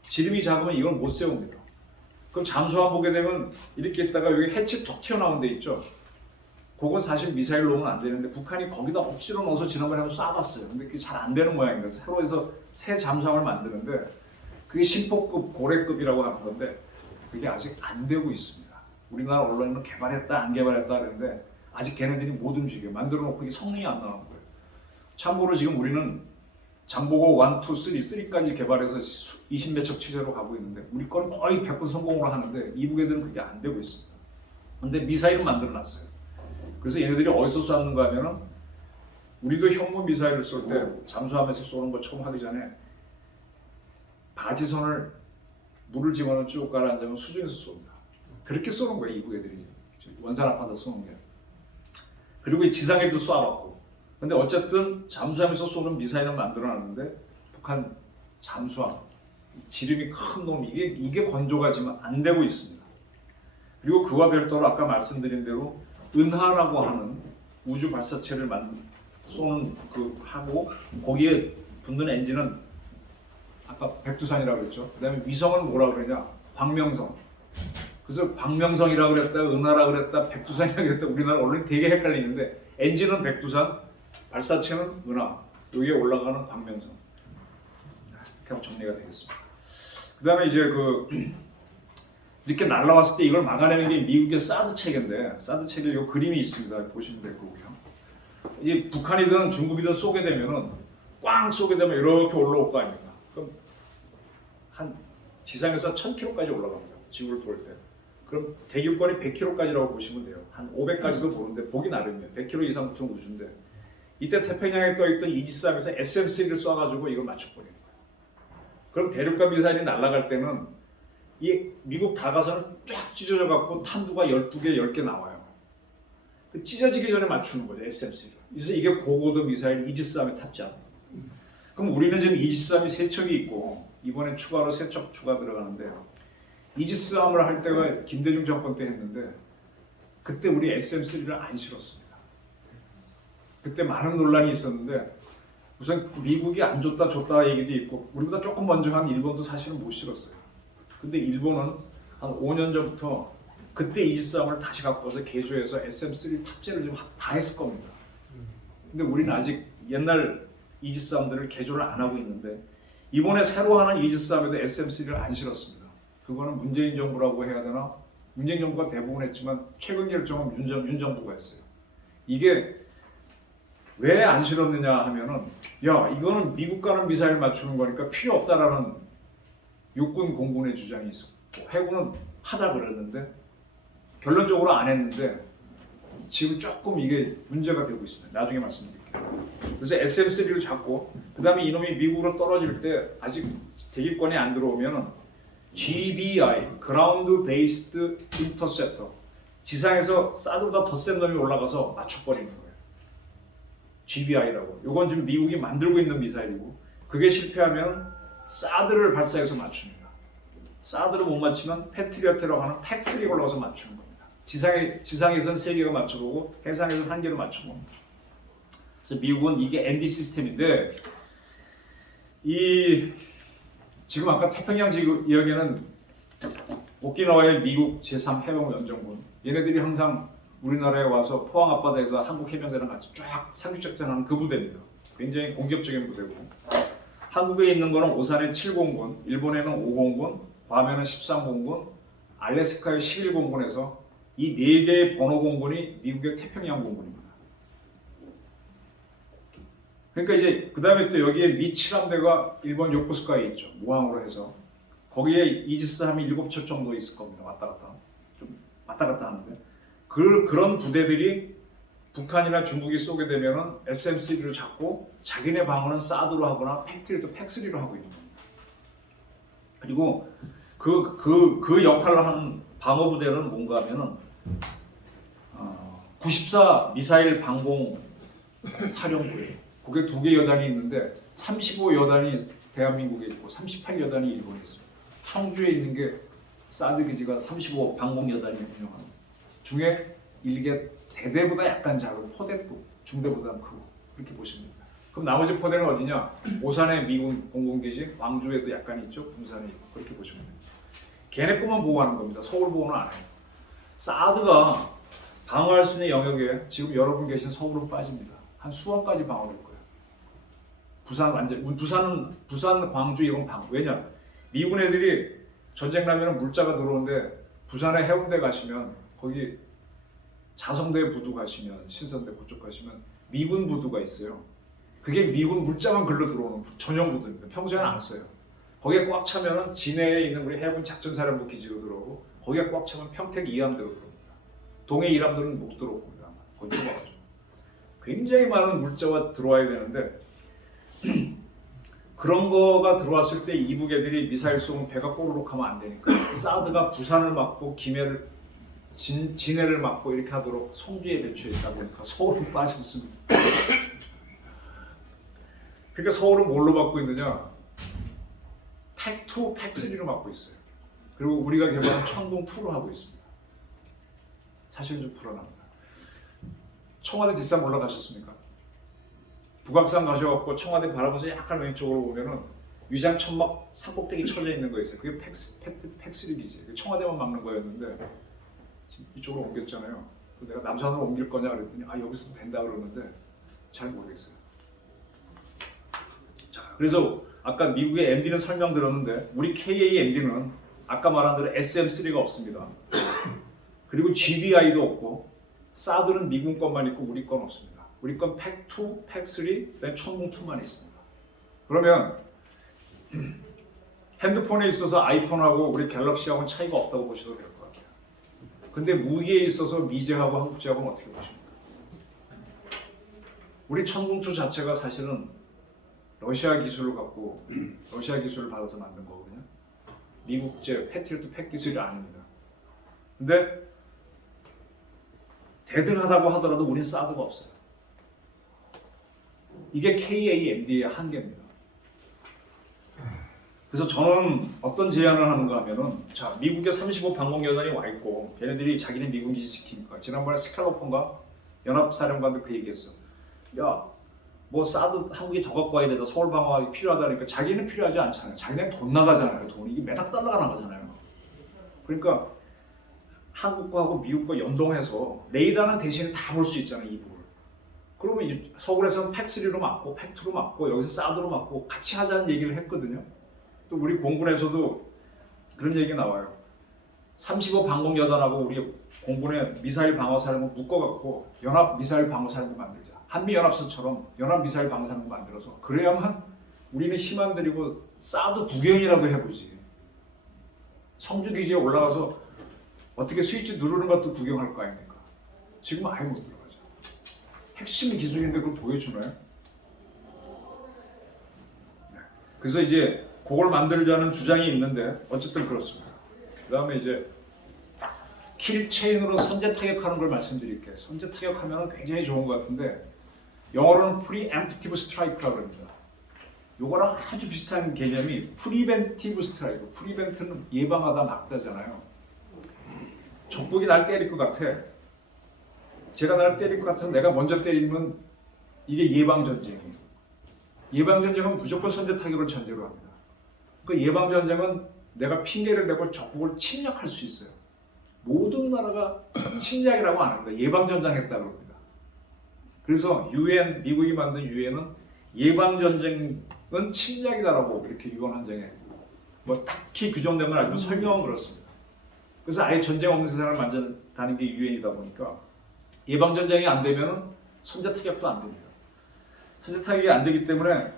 지름이 작으면 이걸 못 세웁니다. 그럼 잠수함 보게 되면 이렇게 있다가 여기 해치 톡 튀어나온 데 있죠. 그건 사실 미사일 놓으면 안 되는데 북한이 거기다 억지로 넣어서 지난번에 한번 쏴봤어요. 근데 그게 잘 안 되는 모양입니다. 새로 해서 새 잠수함을 만드는데 그게 심포급 고래급이라고 하는 건데 그게 아직 안 되고 있습니다. 우리나라 언론은 개발했다 안 개발했다 그러는데 아직 걔네들이 못 움직여요. 만들어 놓고 이게 성능이 안 나오는 거예요. 참고로 지금 우리는 장보고 1, 2, 3, 3까지 개발해서 20몇 척 체제로 가고 있는데 우리 거는 거의 100% 성공을 하는데 이북 애들은 그게 안 되고 있습니다. 근데 미사일은 만들어놨어요. 그래서 얘네들이 어디서 쐈는가 하면은 우리도 현무 미사일을 쏠 때 잠수함에서 쏘는 거 처음 하기 전에 바지선을 물을 집어넣어 쭉 가라앉으면 수중에서 쏩니다. 그렇게 쏘는 거예요 이북 애들이. 원산 앞바다 쏘는 게. 그리고 이 지상에도 쏴봤고. 근데 어쨌든 잠수함에서 쏘는 미사일은 만들어놨는데 북한 잠수함 지름이 큰 놈 이게 건조가 지금 안 되고 있습니다. 그리고 그와 별도로 아까 말씀드린 대로 은하라고 하는 우주 발사체를 쏘는 그 하고 거기에 붙는 엔진은 아까 백두산이라고 그랬죠. 그다음에 위성을 뭐라 그러냐? 광명성. 그래서 광명성이라고 그랬다, 은하라고 그랬다, 백두산이라고 그랬다. 우리나라 언론이 되게 헷갈리는데 엔진은 백두산, 발사체는 은하. 여기에 올라가는 광명성. 이렇게 정리가 되겠습니다. 그다음에 이제 이렇게 날라왔을 때 이걸 막아내는 게 미국의 사드 체계인데 사드 체계 요 그림이 있습니다. 보시면 될 거고요. 이제 북한이든 중국이든 쏘게 되면은 꽝 쏘게 되면 이렇게 올라올 거 아닙니까? 그럼 한 지상에서 1000km까지 올라갑니다. 지구를 돌 때. 그럼 대기권이 100km까지라고 보시면 돼요. 한 500까지도 보는데 보기 나름이에요. 100km 이상부터 우주인데 이때 태평양에 떠있던 이지스함에서 SM-3를 쏴가지고 이걸 맞춰버리는 거예요. 그럼 대륙간 미사일이 날아갈 때는 이 미국 다가서는 쫙 찢어져 갖고 탄두가 12개, 10개 나와요. 그 찢어지기 전에 맞추는 거죠, SM-3를. 그래서 이게 고고도 미사일 이지스함에 탑재하는 거예요. 그럼 우리는 지금 이지스함이 3척이 있고 이번에 추가로 3척 추가 들어가는데 이지스함을 할 때가 김대중 정권 때 했는데 그때 우리 SM-3를 안 실었습니다. 그때 많은 논란이 있었는데 우선 미국이 안 줬다 줬다 얘기도 있고 우리보다 조금 먼저 한 일본도 사실은 못 실었어요. 근데 일본은 한 5년 전부터 그때 이지스함을 다시 갖고 와서 개조해서 SM-3 탑재를 좀 다 했을 겁니다. 근데 우리는 아직 옛날 이지스함들을 개조를 안 하고 있는데 이번에 새로 하는 이지스함에도 SM-3를 안 실었습니다. 그거는 문재인 정부라고 해야 되나? 문재인 정부가 대부분 했지만 최근 결정은 윤 정부가 했어요. 이게 왜 안 실었느냐 하면은 야 이거는 미국 가는 미사일 맞추는 거니까 필요 없다라는 육군 공군의 주장이 있었고 해군은 하자 그랬는데 결론적으로 안 했는데 지금 조금 이게 문제가 되고 있습니다. 나중에 말씀드릴게요. 그래서 SM-3를 잡고 그 다음에 이놈이 미국으로 떨어질 때 아직 대기권에 안 들어오면은 GBI, Ground Based Interceptor 지상에서 사드보다 더 센 놈이 올라가서 맞춰버리는 거예요. GBI라고. 이건 지금 미국이 만들고 있는 미사일이고 그게 실패하면 사드를 발사해서 맞춥니다. 사드를 못 맞추면 패트리어트라고 하는 팩3 올라가서 맞추는 겁니다. 지상에서는 3개가 맞춰보고 해상에서는 1개로 맞춰봅니다. 그래서 미국은 이게 ND 시스템인데 지금 아까 태평양 지구 이야기는 오키나와의 미국 제3해병연정군 얘네들이 항상 우리나라에 와서 포항 앞바다에서 한국 해병대랑 같이 쫙 상륙작전하는 그 부대입니다. 굉장히 공격적인 부대고 한국에 있는 거는 오산의 7공군, 일본에는 5공군, 괌에는 13공군, 알래스카의 11공군에서 이 4개의 번호 공군이 미국의 태평양 공군입니다. 그러니까 이제 그 다음에 또 여기에 미 7함대가 일본 요코스카에 있죠. 모항으로 해서 거기에 이지스함이 7척 정도 있을 겁니다. 왔다 갔다 하는데 그런 부대들이 북한이나 중국이 쏘게 되면은 SM-3를 잡고 자기네 방어는 사드로 하거나 팩3도 팩3로 하고 있는 겁니다. 그리고 그 역할을 하는 방어 부대는 뭔가 하면은 94 미사일 방공 사령부예요. 그게 2개 여단이 있는데 35 여단이 대한민국에 있고 38 여단이 일본에 있습니다. 청주에 있는 게 사드 기지가 35 방공 여단이 운영합니다. 중에 일개 대대보다 약간 작은 포대도 중대보다 크고 그렇게 보시면 됩니다. 그럼 나머지 포대는 어디냐? 오산에 미군 공군기지, 광주에도 약간 있죠, 군산에 있고 그렇게 보시면 됩니다. 걔네 것만 보호하는 겁니다. 서울 보호는 안 해요. 사드가 방어할 수 있는 영역에 지금 여러분 계신 서울은 빠집니다. 한 수원까지 방어될 거예요. 부산, 광주 이런 방어. 왜냐? 미군 애들이 전쟁 나면 물자가 들어오는데 부산에 해운대 가시면 거기 자성대 부두 가시면 신선대 그쪽 가시면 미군 부두가 있어요. 그게 미군 물자만 글로 들어오는 전용 부대입니다. 평소에는 안 써요. 거기에 꽉 차면은 진해에 있는 우리 해군 작전사령부 기지로 들어오고 거기에 꽉 차면 평택 이함대로 들어옵니다. 동해 이함대로는 못 들어옵니다. 거기 들어가죠. 굉장히 많은 물자가 들어와야 되는데 그런 거가 들어왔을 때 이북 애들이 미사일 쏘면 배가 꼬르륵 하면 안 되니까 사드가 부산을 막고 김해를 진해를 막고 이렇게 하도록 송주에 배치했다 보니까 서울은 빠졌습니다. 그러니까 서울은 뭘로 막고 있느냐? 팩2, 팩3로 막고 있어요. 그리고 우리가 개발한 천동2로 하고 있습니다. 사실 좀 불안합니다. 청와대 뒷산 올라가셨습니까? 북악산 가셔갖고 청와대 바라보면서 약간 왼쪽으로 보면은 위장 천막 산꼭대기 쳐져 있는 거 있어요. 그게 팩3기지. 청와대만 막는 거였는데 지금 이쪽으로 옮겼잖아요. 내가 남산으로 옮길 거냐 그랬더니 여기서도 된다 그러는데 잘 모르겠어요. 자, 그래서 아까 미국의 MD는 설명드렸는데 우리 KA-MD는 아까 말한 대로 SM-3가 없습니다. 그리고 GBI도 없고 사드는 미군 것만 있고 우리 건 없습니다. 우리 건 팩2, 팩3, 그다음에 천공2만 있습니다. 그러면 핸드폰에 있어서 아이폰하고 우리 갤럭시하고는 차이가 없다고 보셔도 될 것 같아요. 근데 무기에 있어서 미제하고 한국제하고는 어떻게 보십니까? 우리 천공2 자체가 사실은 러시아 기술을 갖고 러시아 기술을 받아서 만든 거거든요. 미국제 패트리어트 팩 기술이 아닙니다. 근데 대등하다고 하더라도 우린 사드가 없어요. 이게 KA-MD의 한계입니다. 그래서 저는 어떤 제안을 하는가 하면은 자, 미국의 35 방공여단이 와 있고 걔네들이 자기네 미군 기지 지키니까 지난번에 스칼로폰가 연합사령관도 그 얘기했어. 야, 뭐 사드 한국이 더 갖고 와야 되다. 서울 방어가 필요하다니까 자기는 필요하지 않잖아요. 자기는 돈 나가잖아요. 돈이 이게 몇억 달러가 나가잖아요. 그러니까 한국과하고 미국과 연동해서 레이더는 대신에 다 볼 수 있잖아요. 이북을. 그러면 서울에서는 팩3로 맞고 팩2로 맞고 여기서 사드로 맞고 같이 하자는 얘기를 했거든요. 또 우리 공군에서도 그런 얘기가 나와요. 35 방공여단하고 우리 공군의 미사일 방어사령부 묶어갖고 연합 미사일 방어사령부 만들자. 한미연합선처럼 연합 미사일 방어사령부 만들어서 그래야만 우리는 힘 안 들이고 사드 구경이라도 해보지. 성주 기지에 올라가서 어떻게 스위치 누르는 것도 구경할 거 아닙니까? 지금 아예 못 들어가죠. 핵심 기술인데 그걸 보여주나요? 네. 그래서 이제 그걸 만들자는 주장이 있는데 어쨌든 그렇습니다. 그 다음에 이제 킬체인으로 선제 타격하는 걸 말씀드릴게요. 선제 타격하면 굉장히 좋은 것 같은데 영어로는 Preemptive Strike라고 합니다. 요거랑 아주 비슷한 개념이 Preventive Strike. Prevent는 예방하다 막다잖아요. 적국이 날 때릴 것 같아. 제가 날 때릴 것 같아서 내가 먼저 때리면 이게 예방전쟁이에요. 예방전쟁은 무조건 선제 타격을 전제로 합니다. 그 예방전쟁은 내가 핑계를 대고 적국을 침략할 수 있어요. 모든 나라가 침략이라고 안 합니다. 예방전쟁했다고 합니다. 그래서 UN, 미국이 만든 UN은 예방전쟁은 침략이다라고 이렇게 유언한장에 뭐 딱히 규정된 건 아니지만 설명은 그렇습니다. 그래서 아예 전쟁 없는 세상을 만든다는 게 유엔이다 보니까 예방전쟁이 안 되면 선제 타격도 안 됩니다. 선제 타격이 안 되기 때문에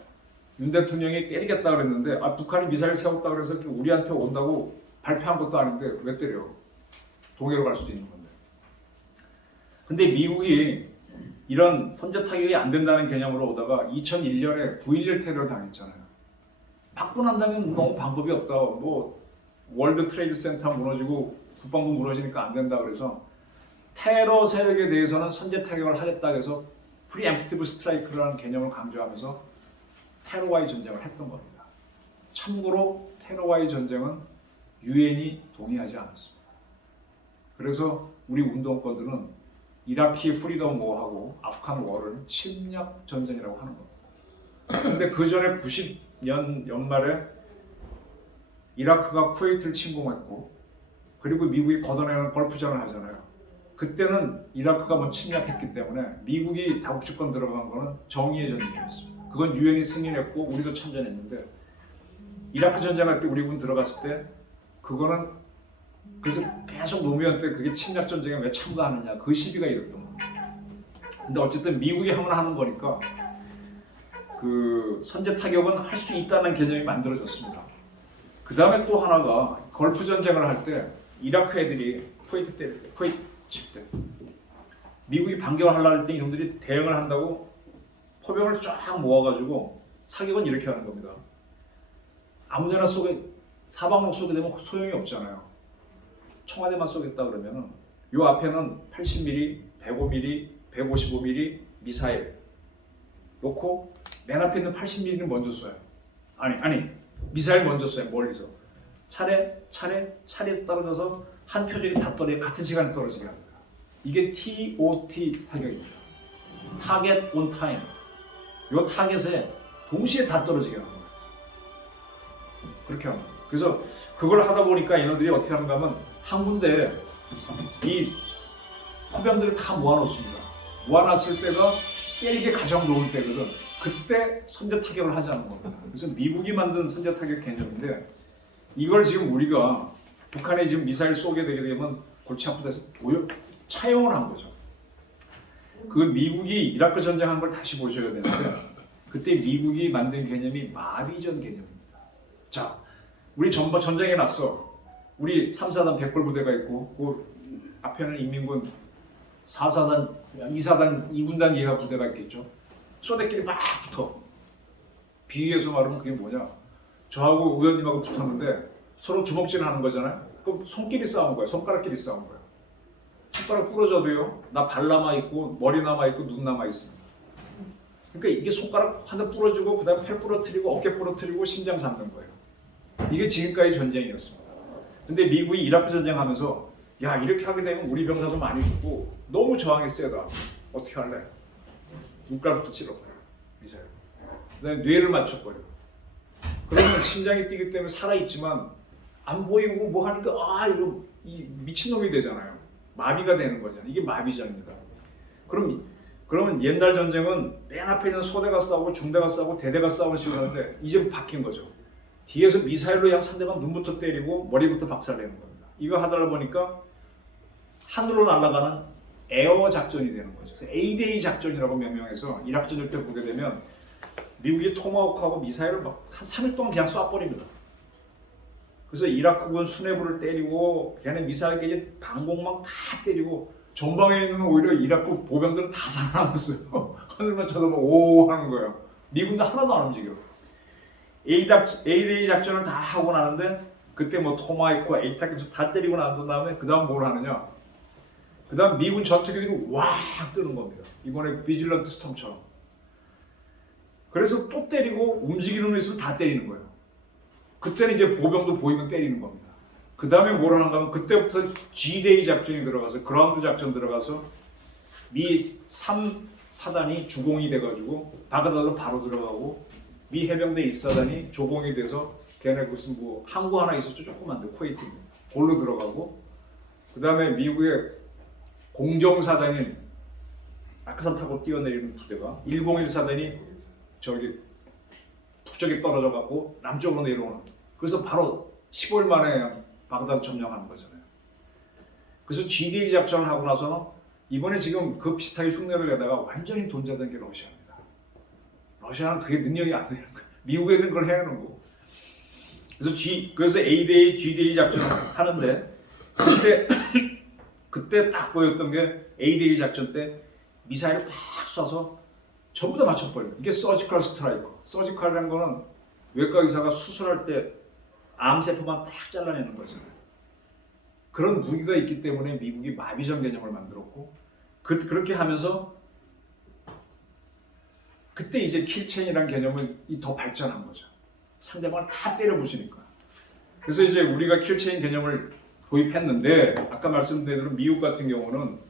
윤 대통령이 때리겠다 그랬는데 북한이 미사일 세웠다 그래서 우리한테 온다고 발표한 것도 아닌데 왜 때려? 동해로 갈 수도 있는 건데. 근데 미국이 이런 선제 타격이 안 된다는 개념으로 오다가 2001년에 9.11 테러를 당했잖아요. 받고 난다면 너무 방법이 없다. 뭐 월드 트레이드 센터 무너지고 국방부 무너지니까 안 된다 그래서 테러 세력에 대해서는 선제 타격을 하겠다 해서 프리엠프티브 스트라이크라는 개념을 강조하면서 테러와의 전쟁을 했던 겁니다. 참고로 테러와의 전쟁은 유엔이 동의하지 않았습니다. 그래서 우리 운동권들은 이라키 프리덤 워하고 아프간 워를 침략 전쟁이라고 하는 겁니다. 근데 그 전에 90년 연말에 이라크가 쿠웨이트를 침공했고 그리고 미국이 걷어내는 걸프전을 하잖아요. 그때는 이라크가 먼저 침략했기 때문에 미국이 다국주권 들어간 거는 정의의 전쟁이었습니다. 그건 유엔이 승인했고 우리도 참전했는데 이라크 전쟁할 때 우리 군 들어갔을 때 그거는 그래서 계속 노무현 때 그게 침략 전쟁에 왜 참가하느냐 그 시비가 일었던 겁니다. 근데 어쨌든 미국이 하면 하는 거니까 그 선제 타격은 할 수 있다는 개념이 만들어졌습니다. 그 다음에 또 하나가 걸프 전쟁을 할 때 이라크 애들이 쿠웨이트 칠 때 미국이 반격을 하려고 할 때 이놈들이 대응을 한다고 포병을 쫙 모아가지고 사격은 이렇게 하는 겁니다. 아무데나 사방으로 쏘게 되면 소용이 없잖아요. 청와대만 쏘겠다 그러면은 요 앞에는 80mm, 105mm, 155mm 미사일 놓고 맨 앞에 있는 80mm는 먼저 쏴요. 아니 미사일 먼저 쏴요. 멀리서 차례 떨어져서 한 표적이 다 떨어져 같은 시간에 떨어지게 합니다. 이게 TOT 사격입니다. Target on Time. 요 타겟에 동시에 다 떨어지게 하는 거예요. 그렇게 합니다. 그래서 그걸 하다 보니까 얘네들이 어떻게 하는가 하면 한 군데 이 포병들을 다 모아놓습니다. 모아놨을 때가 때리기 가장 좋을 때거든. 그때 선제 타격을 하자는 겁니다. 그래서 미국이 만든 선제 타격 개념인데 이걸 지금 우리가 북한에 지금 미사일 쏘게 되게 되면 골치 아프다 해서 차용을 한 거죠. 그 미국이 이라크 전쟁한 걸 다시 보셔야 되는데 그때 미국이 만든 개념이 마비전 개념입니다. 자, 우리 전쟁에 났어. 우리 3사단 100벌 부대가 있고 그 앞에는 인민군 4사단, 2사단, 2군단 이하 부대가 있겠죠. 쏘대끼리 막 붙어. 비유해서 말하면 그게 뭐냐. 저하고 의원님하고 붙었는데 서로 주먹질 하는 거잖아요. 그럼 손끼리 싸운 거예요. 손가락끼리 싸운 거예요. 손가락 부러져도요. 나 발 남아있고 머리 남아있고 눈 남아있습니다. 그러니까 이게 손가락 하나 부러지고 그 다음에 팔 부러뜨리고 어깨 부러뜨리고 심장 잡는 거예요. 이게 지금까지 전쟁이었습니다. 근데 미국이 이라크 전쟁하면서 야 이렇게 하게 되면 우리 병사도 많이 죽고 너무 저항이 세다. 어떻게 할래? 눈깔부터 찔러버려. 미사일. 그다음에 뇌를 맞춰버려. 그러면 심장이 뛰기 때문에 살아있지만 안 보이고 뭐 하니까 이런 이 미친놈이 되잖아요. 마비가 되는 거잖아요. 이게 마비전입니다. 그러면 옛날 전쟁은 맨 앞에 있는 소대가 싸우고 중대가 싸우고 대대가 싸우는 식으로 하는데 이제 바뀐 거죠. 뒤에서 미사일로 그냥 상대방 눈부터 때리고 머리부터 박살내는 겁니다. 이거 하다 보니까 하늘로 날아가는 에어 작전이 되는 거죠. 그래서 A-Day 작전이라고 명명해서 이라크 전쟁 때 보게 되면 미국이 토마호크하고 미사일을 막 한 3일 동안 그냥 쏴버립니다. 그래서 이라크군 수뇌부를 때리고 걔네 미사일 이제 방공망 다 때리고 전방에 있는 오히려 이라크 보병들은 다 살아남았어요. 하늘만 쳐다보고 오 하는 거예요. 미군도 하나도 안 움직여. A-Day 작전을 다 하고 나는데 그때 뭐 토마호크, 에이타켓 다 때리고 난 다음에 그 다음 뭘 하느냐? 그 다음 미군 전투기들이 와 뜨는 겁니다. 이번에 비질런트 스톰처럼. 그래서 또 때리고 움직이는 놈에서 다 때리는 거예요. 그때는 이제 보병도 보이면 때리는 겁니다. 그 다음에 뭘 하는가 하면 그때부터 G-Day 작전이 들어가서 그라운드 작전 들어가서 미 3사단이 주공이 돼가지고 바그다드로 바로 들어가고 미 해병대 1사단이 조공이 돼서 걔네 무슨 뭐 항구 하나 있었죠. 조그만데 쿠웨이트 골로 들어가고 그 다음에 미국의 공정사단인 낙하산 타고 뛰어내리는 부대가 101사단이 저기 북쪽에 떨어져 갖고 남쪽으로 내려오는. 그래서 바로 15일 만에 바그다드 점령하는 거잖아요. 그래서 G-Day 작전을 하고 나서는 이번에 지금 그 비슷하게 흉내를 내다가 완전히 돈자된 게 러시아입니다. 러시아는 그게 능력이 안 되는 거예요. 미국 애들은 그걸 해내는 거고. 그래서 A-Day, G-Day 작전을 하는데 그때 딱 보였던 게 A-Day 작전 때 미사일을 딱 쏴서 전부 다 맞춰버려요. 이게 서지컬 스트라이커. 서지컬이라는 거는 외과 의사가 수술할 때 암세포만 딱 잘라내는 거잖아요. 그런 무기가 있기 때문에 미국이 마비전 개념을 만들었고 그렇게 하면서 그때 이제 킬체인이라는 개념은 더 발전한 거죠. 상대방을 다 때려 부수니까. 그래서 이제 우리가 킬체인 개념을 도입했는데 아까 말씀드린 대로 미국 같은 경우는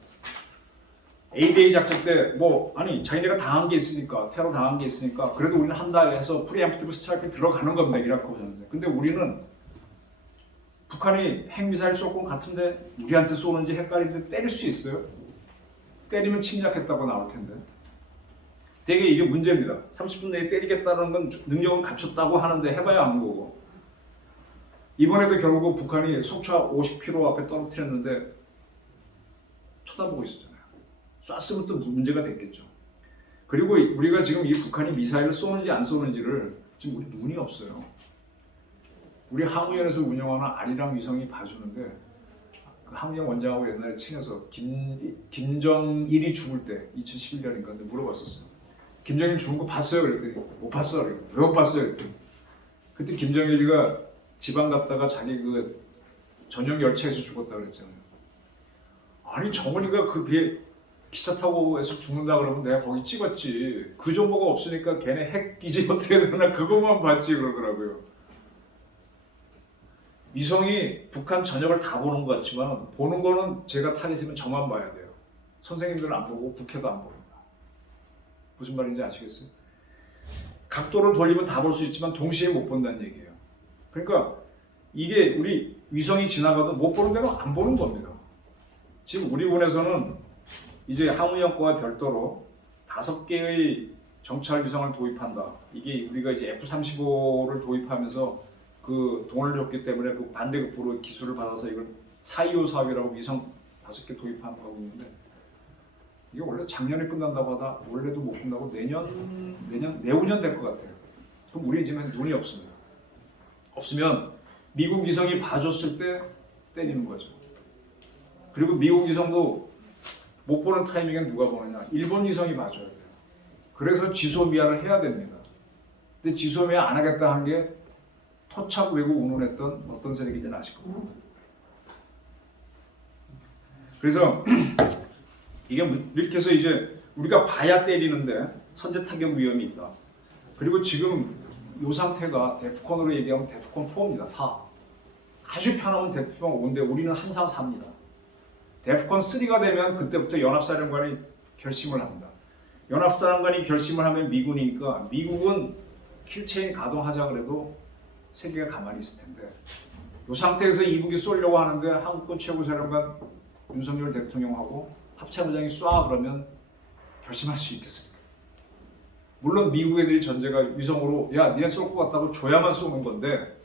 A-Day 작전 때 자기네가 당한 게 있으니까 테러 당한 게 있으니까 그래도 우리는 한다 해서 프리엠프티브 스트라이크 들어가는 겁니다. 이라크 전쟁. 근데 우리는 북한이 핵미사일 쏠 것 같은데 우리한테 쏘는지 헷갈리는데 때릴 수 있어요? 때리면 침략했다고 나올 텐데. 되게 이게 문제입니다. 30분 내에 때리겠다는 건 능력은 갖췄다고 하는데 해봐야 아는 거고. 이번에도 결국 북한이 속초 50km 앞에 떨어뜨렸는데 쳐다보고 있었잖아요. 쐈으면 또 문제가 됐겠죠. 그리고 우리가 지금 이 북한이 미사일을 쏘는지 안 쏘는지를 지금 우리 눈이 없어요. 우리 항우연에서 운영하는 아리랑 위성이 봐주는데 그 항우연 원장하고 옛날에 친해서 김정일이 죽을 때 2011년인가 근데 물어봤었어요. 김정일 죽은 거 봤어요? 그랬더니 못 봤어. 왜 못 봤어요? 그랬더니 그때 김정일이가 지방 갔다가 자기 그 전용 열차에서 죽었다 그랬잖아요. 아니 정은이가 그 기차 타고 해서 죽는다 그러면 내가 거기 찍었지. 그 정보가 없으니까 걔네 핵 기지 어떻게 되나 그것만 봤지 그러더라고요. 위성이 북한 전역을 다 보는 것 같지만 보는 거는 제가 타겟이면 저만 봐야 돼요. 선생님들은 안 보고 국회도 안 봅니다. 무슨 말인지 아시겠어요? 각도를 돌리면 다 볼 수 있지만 동시에 못 본다는 얘기예요. 그러니까 이게 우리 위성이 지나가도 못 보는 데는 안 보는 겁니다. 지금 우리 군에서는 이제 항우연과와 별도로 5개의 정찰 위성을 도입한다. 이게 우리가 이제 F-35를 도입하면서 그 돈을 줬기 때문에 그 반대급부로 기술을 받아서 이걸 425 사업이라고 위성 5개 도입하는 거고 있는데 이게 원래 작년에 끝난다고 하다 원래도 못 끝나고 내후년 될 것 같아요. 그럼 우리 지금 눈이 없습니다. 없으면 미국 위성이 봐줬을 때 때리는 거죠. 그리고 미국 위성도 못 보는 타이밍에 누가 보느냐? 일본 위성이 봐줘야 돼요. 그래서 지소미아를 해야 됩니다. 근데 지소미아 안 하겠다 한 게 토착 외국 운운했던 어떤 세력인지는 아실 겁니다. 그래서 이게 이렇게 해서 이제 우리가 봐야 때리는데 선제 타격 위험이 있다. 그리고 지금 이 상태가 데프콘으로 얘기하면 데프콘 4입니다. 4. 아주 편하면 데프콘 5인데 우리는 항상 4입니다. 데프콘 3가 되면 그때부터 연합사령관이 결심을 합니다. 연합사령관이 결심을 하면 미군이니까 미국은 킬체인 가동하자 그래도 세계가 가만히 있을 텐데 이 상태에서 이북이 쏘려고 하는데 한국군 최고사령관 윤석열 대통령하고 합참의장이 쏴 그러면 결심할 수 있겠습니까? 물론 미국 애들이 전제가 위성으로 야 니네 쏠 것 같다고 줘야만 쏘는 건데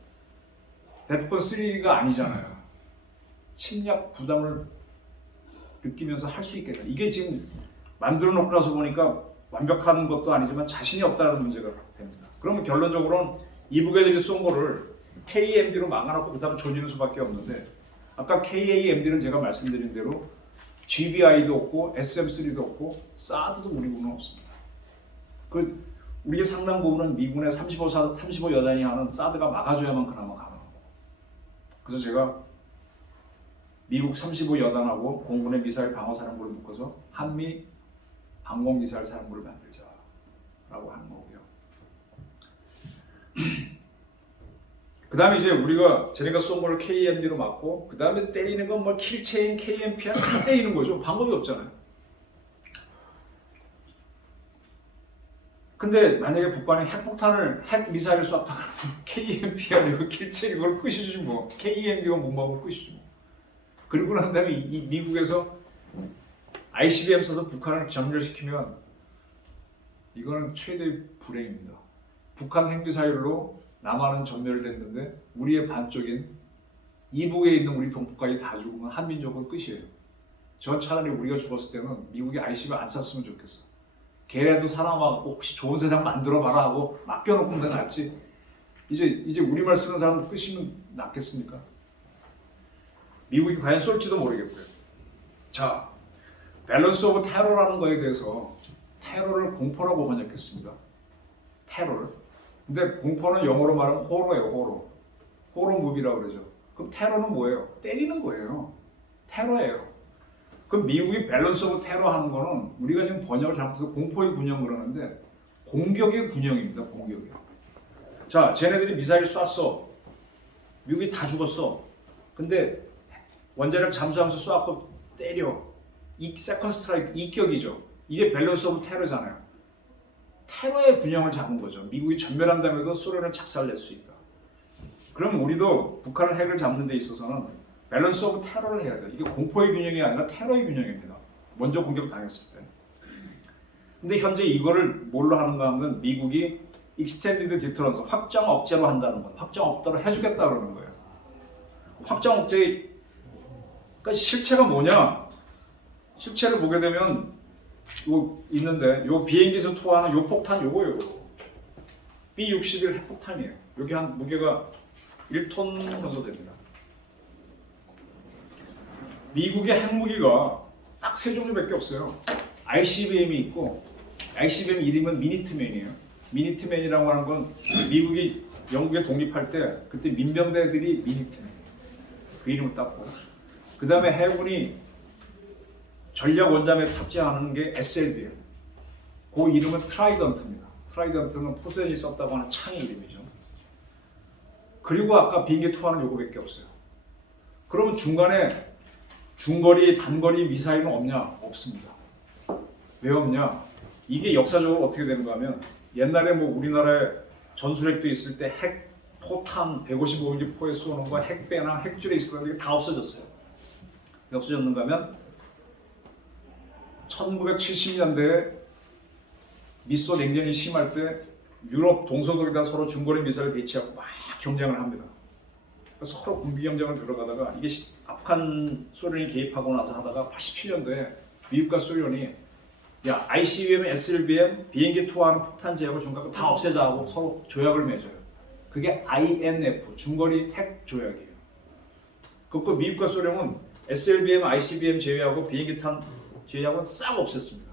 데프콘 3가 아니잖아요. 침략 부담을 느끼면서 할 수 있겠다. 이게 지금 만들어 놓고 나서 보니까 완벽한 것도 아니지만 자신이 없다는 문제가 됩니다. 그러면 결론적으로는 이북 애들이 쏜 거를 KMD로 막아놓고 그 다음에 조지는 수밖에 없는데 아까 KAMD는 제가 말씀드린 대로 GBI도 없고 SM3도 없고 사드도 우리 군은 없습니다. 그 우리의 상당 부분은 미군의 35 여단이 하는 사드가 막아줘야만 그나마 가능하고 그래서 제가 미국 35 여단하고 공군의 미사일 방어사령부를 묶어서 한미 방공미사일 사령부를 만들자라고 하는 거고요. 그 다음에 이제 우리가 쟤네가 쏜 거를 KMD로 맞고 그 다음에 때리는 건 뭐 킬체인, KMPR 다 때리는 거죠. 방법이 없잖아요. 근데 만약에 북한이 핵 미사일을 쐈다 그러면 KMPR이고 킬체인 이걸 끝이지 뭐. KMD가 못 막으면 끝이지 뭐. 그리고 난 다음에 이 미국에서 ICBM 써서 북한을 점멸시키면 이거는 최대의 불행입니다. 북한 핵미사일로 남한은 전멸됐는데 우리의 반쪽인 이북에 있는 우리 동북까지 다 죽으면 한민족은 끝이에요. 전 차라리 우리가 죽었을 때는 미국이 ICBM 안 쐈으면 좋겠어. 걔네도 살아와갖고 혹시 좋은 세상 만들어봐라 하고 맡겨놓고 데 낫지. 이제 우리말 쓰는 사람도 끝이면 낫겠습니까? 미국이 과연 쏠지도 모르겠고요. 자, 밸런스 오브 테러라는 거에 대해서 테러를 공포라고 번역했습니다. 테러를. 근데 공포는 영어로 말하면 호러예요. 호러 무비라고 그러죠. 그럼 테러는 뭐예요? 때리는 거예요. 테러예요. 그럼 미국이 밸런스 오브 테러 하는 거는 우리가 지금 번역을 잘못해서 공포의 군영 그러는데 공격의 군영입니다. 공격이요. 자, 쟤네들이 미사일 쐈어. 미국이 다 죽었어. 근데 원자력 잠수하면서 쏘았고 때려. 이 세컨드 스트라이크 이격이죠. 이게 밸런스 오브 테러잖아요. 테러의 균형을 잡은 거죠. 미국이 전멸한다면도 소련을 착살낼 수 있다. 그럼 우리도 북한을 핵을 잡는 데 있어서는 밸런스 오브 테러를 해야 돼요. 이게 공포의 균형이 아니라 테러의 균형입니다. 먼저 공격당했을 때. 근데 현재 이거를 뭘로 하는가 하면 미국이 익스텐디드 디터런스, 확장 억제로 한다는 거예요. 확장 억제로 해주겠다 그러는 거예요. 확장 억제, 그러니까 실체가 뭐냐? 실체를 보게 되면 요 있는데 요 비행기에서 투하하는 요 폭탄 요거예요. B-61 핵폭탄이에요. 여기 한 무게가 1톤 정도 됩니다. 미국의 핵무기가 딱 세 종류밖에 없어요. ICBM이 있고, ICBM 이름은 미니트맨이에요. 미니트맨이라고 하는 건 미국이 영국에 독립할 때 그때 민병대들이 미니트맨이에요. 그 이름을 땄고, 그 다음에 해군이 전략 원잠에 탑재하는 게 SLBM. 그 이름은 트라이던트입니다. 트라이던트는 포세idon이 썼다고 하는 창의 이름이죠. 그리고 아까 비행기 투하는 요거밖에 없어요. 그러면 중간에 중거리, 단거리 미사일은 없냐? 없습니다. 왜 없냐? 이게 역사적으로 어떻게 되는가 하면 옛날에 뭐 우리나라에 전술핵도 있을 때 핵 포탄 155mm 포에 쏘는 거 핵배나 핵줄에 있었던 게 다 없어졌어요. 왜 없어졌는가 하면 1970년대에 미소 냉전이 심할 때 유럽 동서독에다 서로 중거리 미사일 배치하고 막 경쟁을 합니다. 그래서 서로 군비 경쟁을 들어가다가 이게 아프간 소련이 개입하고 나서 하다가 87년도에 미국과 소련이 야 ICBM, SLBM, 비행기 투하하는 폭탄 제약을 중간에 다 없애자고 서로 조약을 맺어요. 그게 INF, 중거리 핵 조약이에요. 그리고 미국과 소련은 SLBM, ICBM 제외하고 비행기 탄 제약은 싹 없앴습니다.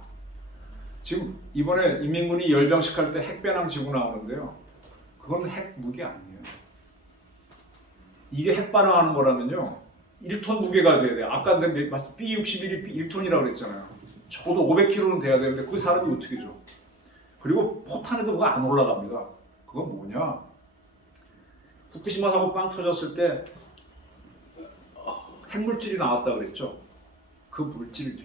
지금 이번에 인민군이 열병식 할 때 핵배낭 지고 나오는데요. 그건 핵 무기 아니에요. 이게 핵 반응하는 거라면요. 1톤 무게가 돼야 돼요. 아까 내가 B-61이 1톤이라고 그랬잖아요. 적어도 500kg는 돼야 되는데 그 사람이 어떻게 줘? 그리고 포탄에도 그거 안 올라갑니다. 그건 뭐냐? 후쿠시마 사고 빵 터졌을 때 핵물질이 나왔다 그랬죠. 그 물질이죠.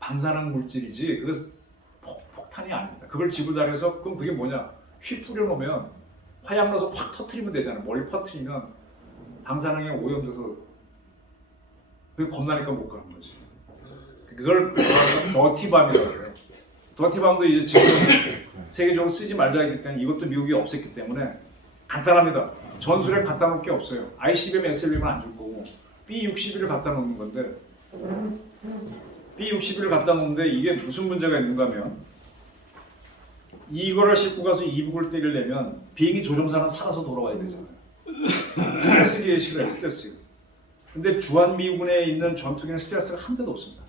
방사능 물질이지 그거 폭탄이 아닙니다. 그걸 지고 다녀서 그럼 그게 뭐냐? 휘 뿌려놓으면 화약 넣어서 확 터트리면 되잖아요. 멀리 퍼트리면 방사능에 오염돼서 그게 겁나니까 못 가는 거지. 그걸 더티밤이라고 해요. 더티밤도 이제 지금 세계적으로 쓰지 말자 했기 때문에 이것도 미국이 없앴기 때문에 간단합니다. 전술에 갖다 놓을 게 없어요. ICBM, SLBM은 안 줄 거고 B-61을 갖다 놓는 건데 B-61을 갖다 놓는데 이게 무슨 문제가 있는가 하면 이거를 싣고 가서 이북을 때리려면 비행기 조종사는 살아서 돌아와야 되잖아요. 스트레스기에 싫어요. 스트레스. 근데 주한미군에 있는 전투기는 스트레스가 한 대도 없습니다.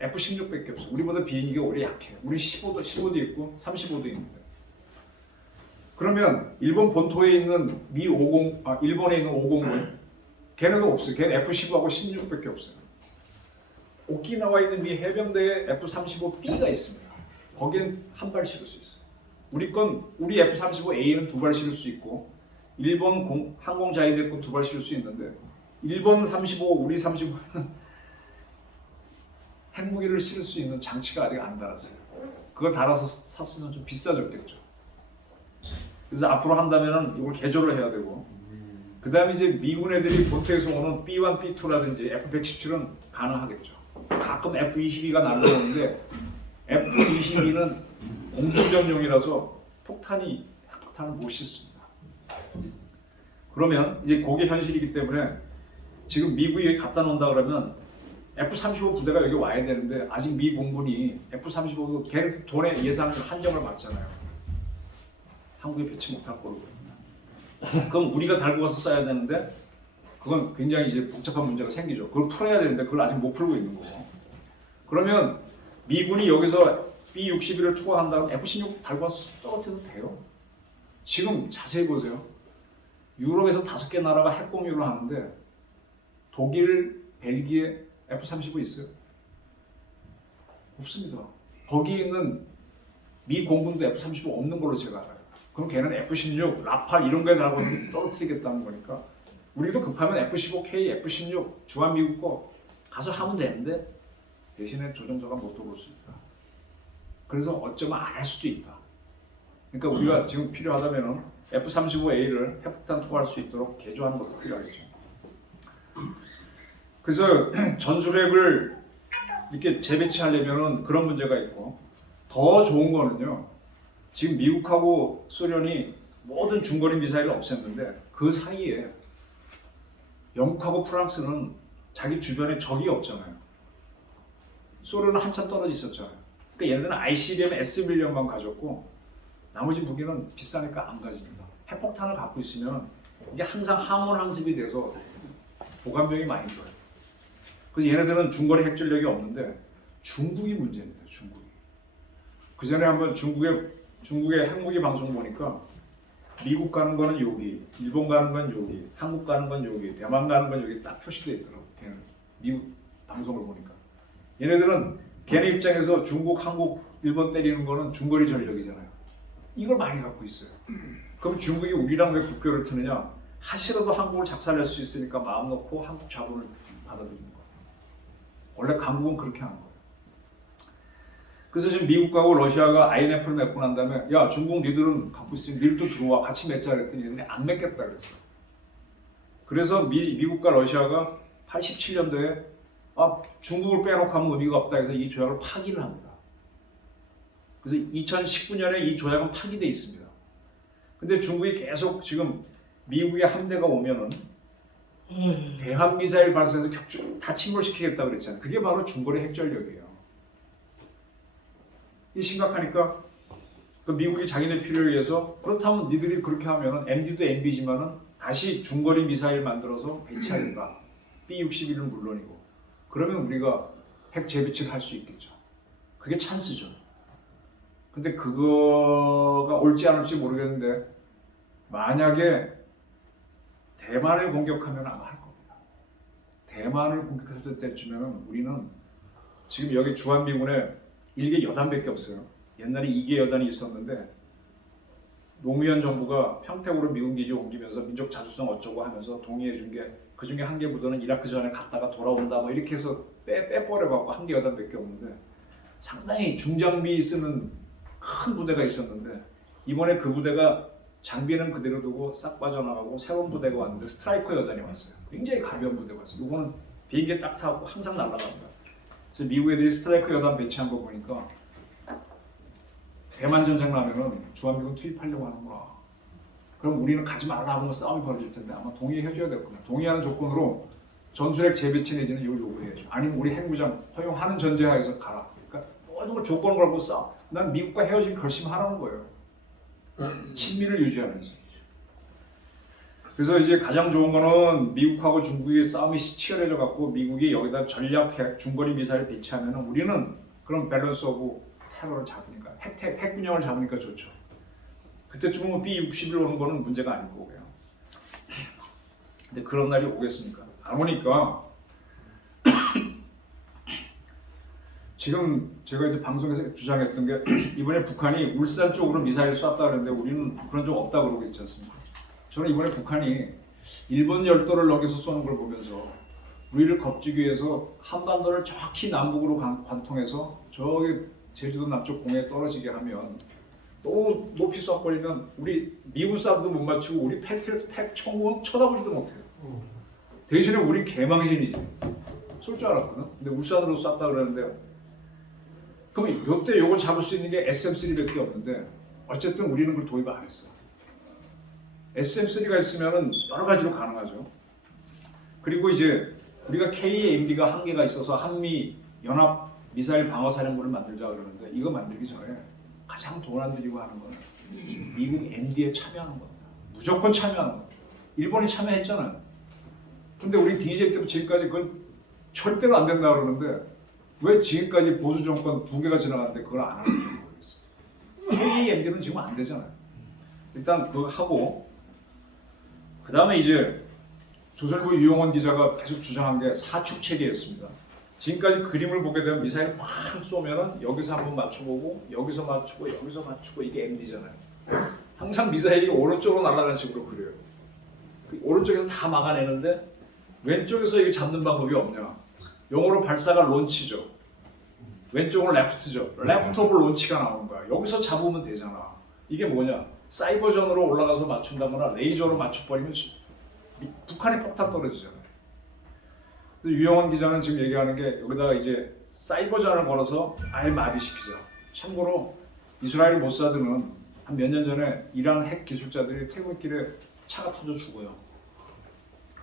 F-16밖에 없어. 우리보다 비행기가 오히려 약해요. 우리 15도 있고 35도 있는데. 그러면 일본 본토에 있는 일본에 있는 509 걔네도 없어요. 걔는 F-15하고 16밖에 없어요. 오키나와에 있는 미 해병대에 F-35B가 있습니다. 거긴 한 발 실을 수 있어요. 우리 F-35A는 두 발 실을 수 있고 일본 항공 자위대군 두 발 실을 수 있는데 일본 35, 우리 35는 핵무기를 실을 수 있는 장치가 아직 안 달았어요. 그걸 달아서 샀으면 좀 비싸졌겠죠. 그래서 앞으로 한다면은 이걸 개조를 해야 되고 그 다음에 이제 미군 애들이 본토에서 오는 B1, B2라든지 F-117은 가능하겠죠. 가끔 F-22가 날라오는데 F-22는 공중전용이라서 핵폭탄을 못 싣습니다. 그러면 이제 그게 현실이기 때문에 지금 미국이 여기 갖다 놓는다 그러면 F-35 부대가 여기 와야 되는데 아직 미 공군이 F-35도 걔 돈의 예산 한정을 받잖아요. 한국에 배치 못할 거고. 그럼 우리가 달고 가서 써야 되는데 그건 굉장히 이제 복잡한 문제가 생기죠. 그걸 풀어야 되는데 그걸 아직 못 풀고 있는 거고. 그러면 미군이 여기서 B-61을 투하한 다음 F-16 달고 와서 떨어뜨려도 돼요. 지금 자세히 보세요. 유럽에서 5개 나라가 핵 공유를 하는데 독일, 벨기에 F-35 있어요? 없습니다. 거기 있는 미 공군도 F-35 없는 걸로 제가 알아요. 그럼 걔는 F-16, 라팔 이런 거에 달고 떨어뜨리겠다는 거니까 우리도 급하면 F-15K, F-16 주한미국 거 가서 하면 되는데 대신에 조종사가 못 들어올 수 있다. 그래서 어쩌면 안 할 수도 있다. 그러니까 우리가 지금 필요하다면 F-35A를 핵폭탄 투하할 수 있도록 개조하는 것도 필요하겠죠. 그래서 전술핵을 이렇게 재배치하려면 그런 문제가 있고 더 좋은 거는요. 지금 미국하고 소련이 모든 중거리 미사일을 없앴는데 그 사이에 영국하고 프랑스는 자기 주변에 적이 없잖아요. 소련은 한참 떨어져 있었잖아요. 그러니까 얘네들은 ICBM S-100만 가졌고 나머지 무기는 비싸니까 안 가집니다. 핵폭탄을 갖고 있으면 이게 항상 항원 항습이 돼서 보관병이 많이 들어요. 그래서 얘네들은 중거리 핵전력이 없는데 중국이 문제입니다. 중국이. 그 전에 한번 중국의 핵무기 방송 보니까 미국 가는 거는 여기, 일본 가는 건 여기, 한국 가는 건 여기, 대만 가는 건 여기 딱 표시되어 있더라고. 걔는 미국 방송을 보니까. 얘네들은 걔네 입장에서 중국, 한국, 일본 때리는 거는 중거리 전력이잖아요. 이걸 많이 갖고 있어요. 그럼 중국이 우리랑 왜 국교를 트느냐? 하시라도 한국을 작살낼 수 있으니까 마음 놓고 한국 자본을 받아들이는 거예요. 원래 강국은 그렇게 하는 거예요. 그래서 지금 미국하고 러시아가 INF를 맺고 난 다음에 야 중국 니들은 갖고 있으니 니들도 들어와 같이 맺자 그랬더니 얘들이 안 맺겠다 그랬어. 그래서 미국과 러시아가 87년도에 중국을 빼놓고 하면 의미가 없다 해서 이 조약을 파기를 합니다. 그래서 2019년에 이 조약은 파기돼 있습니다. 근데 중국이 계속 지금 미국의 함대가 오면은 대한 미사일 발사해서 격추 다 침몰시키겠다 그랬잖아요. 그게 바로 중거리 핵전력이에요. 이게 심각하니까 그 미국이 자기네 필요를 위해서 그렇다면 니들이 그렇게 하면은 MD도 MB지만은 다시 중거리 미사일 만들어서 배치하겠다. B-61은 물론이고 그러면 우리가 핵 재배치를 할 수 있겠죠. 그게 찬스죠. 근데 그거가 올지 안 올지 모르겠는데 만약에 대만을 공격하면 아마 할 겁니다. 대만을 공격했을 때쯤에는 우리는 지금 여기 주한미군에 1개 여단밖에 없어요. 옛날에 2개 여단이 있었는데 노무현 정부가 평택으로 미군 기지 옮기면서 민족 자주성 어쩌고 하면서 동의해 준 게 그 중에 한 개 부대는 이라크 전에 갔다가 돌아온다 뭐 이렇게 해서 빼버려 갖고 한 개 여단밖에 없는데 상당히 중장비 쓰는 큰 부대가 있었는데 이번에 그 부대가 장비는 그대로 두고 싹 빠져나가고 새로운 부대가 왔는데 스트라이커 여단이 왔어요. 굉장히 가벼운 부대가 왔어요. 이거는 비행기에 딱 타고 항상 날아갑니다. 그래서 미국 애들이 스트라이커 여단 배치한 거 보니까 대만 전쟁 나면은 주한미군 투입하려고 하는구나. 그럼 우리는 가지 말라 하면 싸움이 벌어질 텐데 아마 동의해 줘야 될 거예요. 동의하는 조건으로 전술핵 재배치 내지는 이걸 요구해야죠. 아니면 우리 핵무장 허용하는 전제하에서 가라. 그러니까 모든 걸 조건 걸고 싸워. 난 미국과 헤어질 결심하라는 거예요. 친밀을 유지하면서. 그래서 이제 가장 좋은 거는 미국하고 중국의 싸움이 치열해져 갖고 미국이 여기다 전략핵 중거리 미사일 배치하면 우리는 그런 밸런스 오브 테러를 잡으니까 핵 균형을 잡으니까 좋죠. 그때쯤은 B-61 오는 거는 문제가 아닐 거고요. 근데 그런 날이 오겠습니까? 안 오니까 지금 제가 이제 방송에서 주장했던 게 이번에 북한이 울산 쪽으로 미사일 쐈다 그러는데 우리는 그런 적 없다 그러고 있지 않습니까? 저는 이번에 북한이 일본 열도를 넘겨서 쏘는 걸 보면서 우리를 겁주기 위해서 한반도를 정확히 남북으로 관통해서 저기 제주도 남쪽 공에 떨어지게 하면 너무 높이 쏴버리면 우리 미군 쏴도 못 맞추고 우리 패트리어트 팩 총은 쳐다보지도 못해요. 대신에 우리 개망신이지. 쏠 줄 알았거든. 근데 울산으로 쐈다 그러는데 그럼 이때 요걸 잡을 수 있는 게 SM-3밖에 없는데 어쨌든 우리는 그걸 도입 안 했어. SM-3가 있으면은 여러 가지로 가능하죠. 그리고 이제 우리가 KAMD가 한계가 있어서 한미 연합 미사일 방어사령부를 만들자 그러는데 이거 만들기 전에 가장 돈 안 들이고 하는 건 미국 MD에 참여하는 겁니다. 무조건 참여하는 겁니다. 일본이 참여했잖아요. 근데 우리 DJ 때부터 지금까지 그건 절대로 안 된다 그러는데 왜 지금까지 보수 정권 2개가 지나갔는데 그걸 안 하는지 모르겠어요. KAMD는 지금 안 되잖아요. 일단 그거 하고 그 다음에 이제 조선일보 유영원 기자가 계속 주장한 게 사축 체계였습니다. 지금까지 그림을 보게 되면 미사일 팍 쏘면은 여기서 한번 맞춰보고 여기서 맞추고 여기서 맞추고 이게 MD잖아요. 항상 미사일이 오른쪽으로 날아가는 식으로 그려요. 오른쪽에서 다 막아내는데 왼쪽에서 이게 잡는 방법이 없냐? 영어로 발사가 론치죠. 왼쪽으로 레프트죠. 레프트 오브 론치가 나오는 거야. 여기서 잡으면 되잖아. 이게 뭐냐? 사이버전으로 올라가서 맞춘다거나 레이저로 맞춰버리면 북한이 폭탄 떨어지잖아요. 유영원 기자는 지금 얘기하는 게 여기다가 이제 사이버전을 걸어서 아예 마비시키자. 참고로 이스라엘 모사드는 한 몇 년 전에 이란 핵 기술자들이 퇴근길에 차가 터져 죽어요.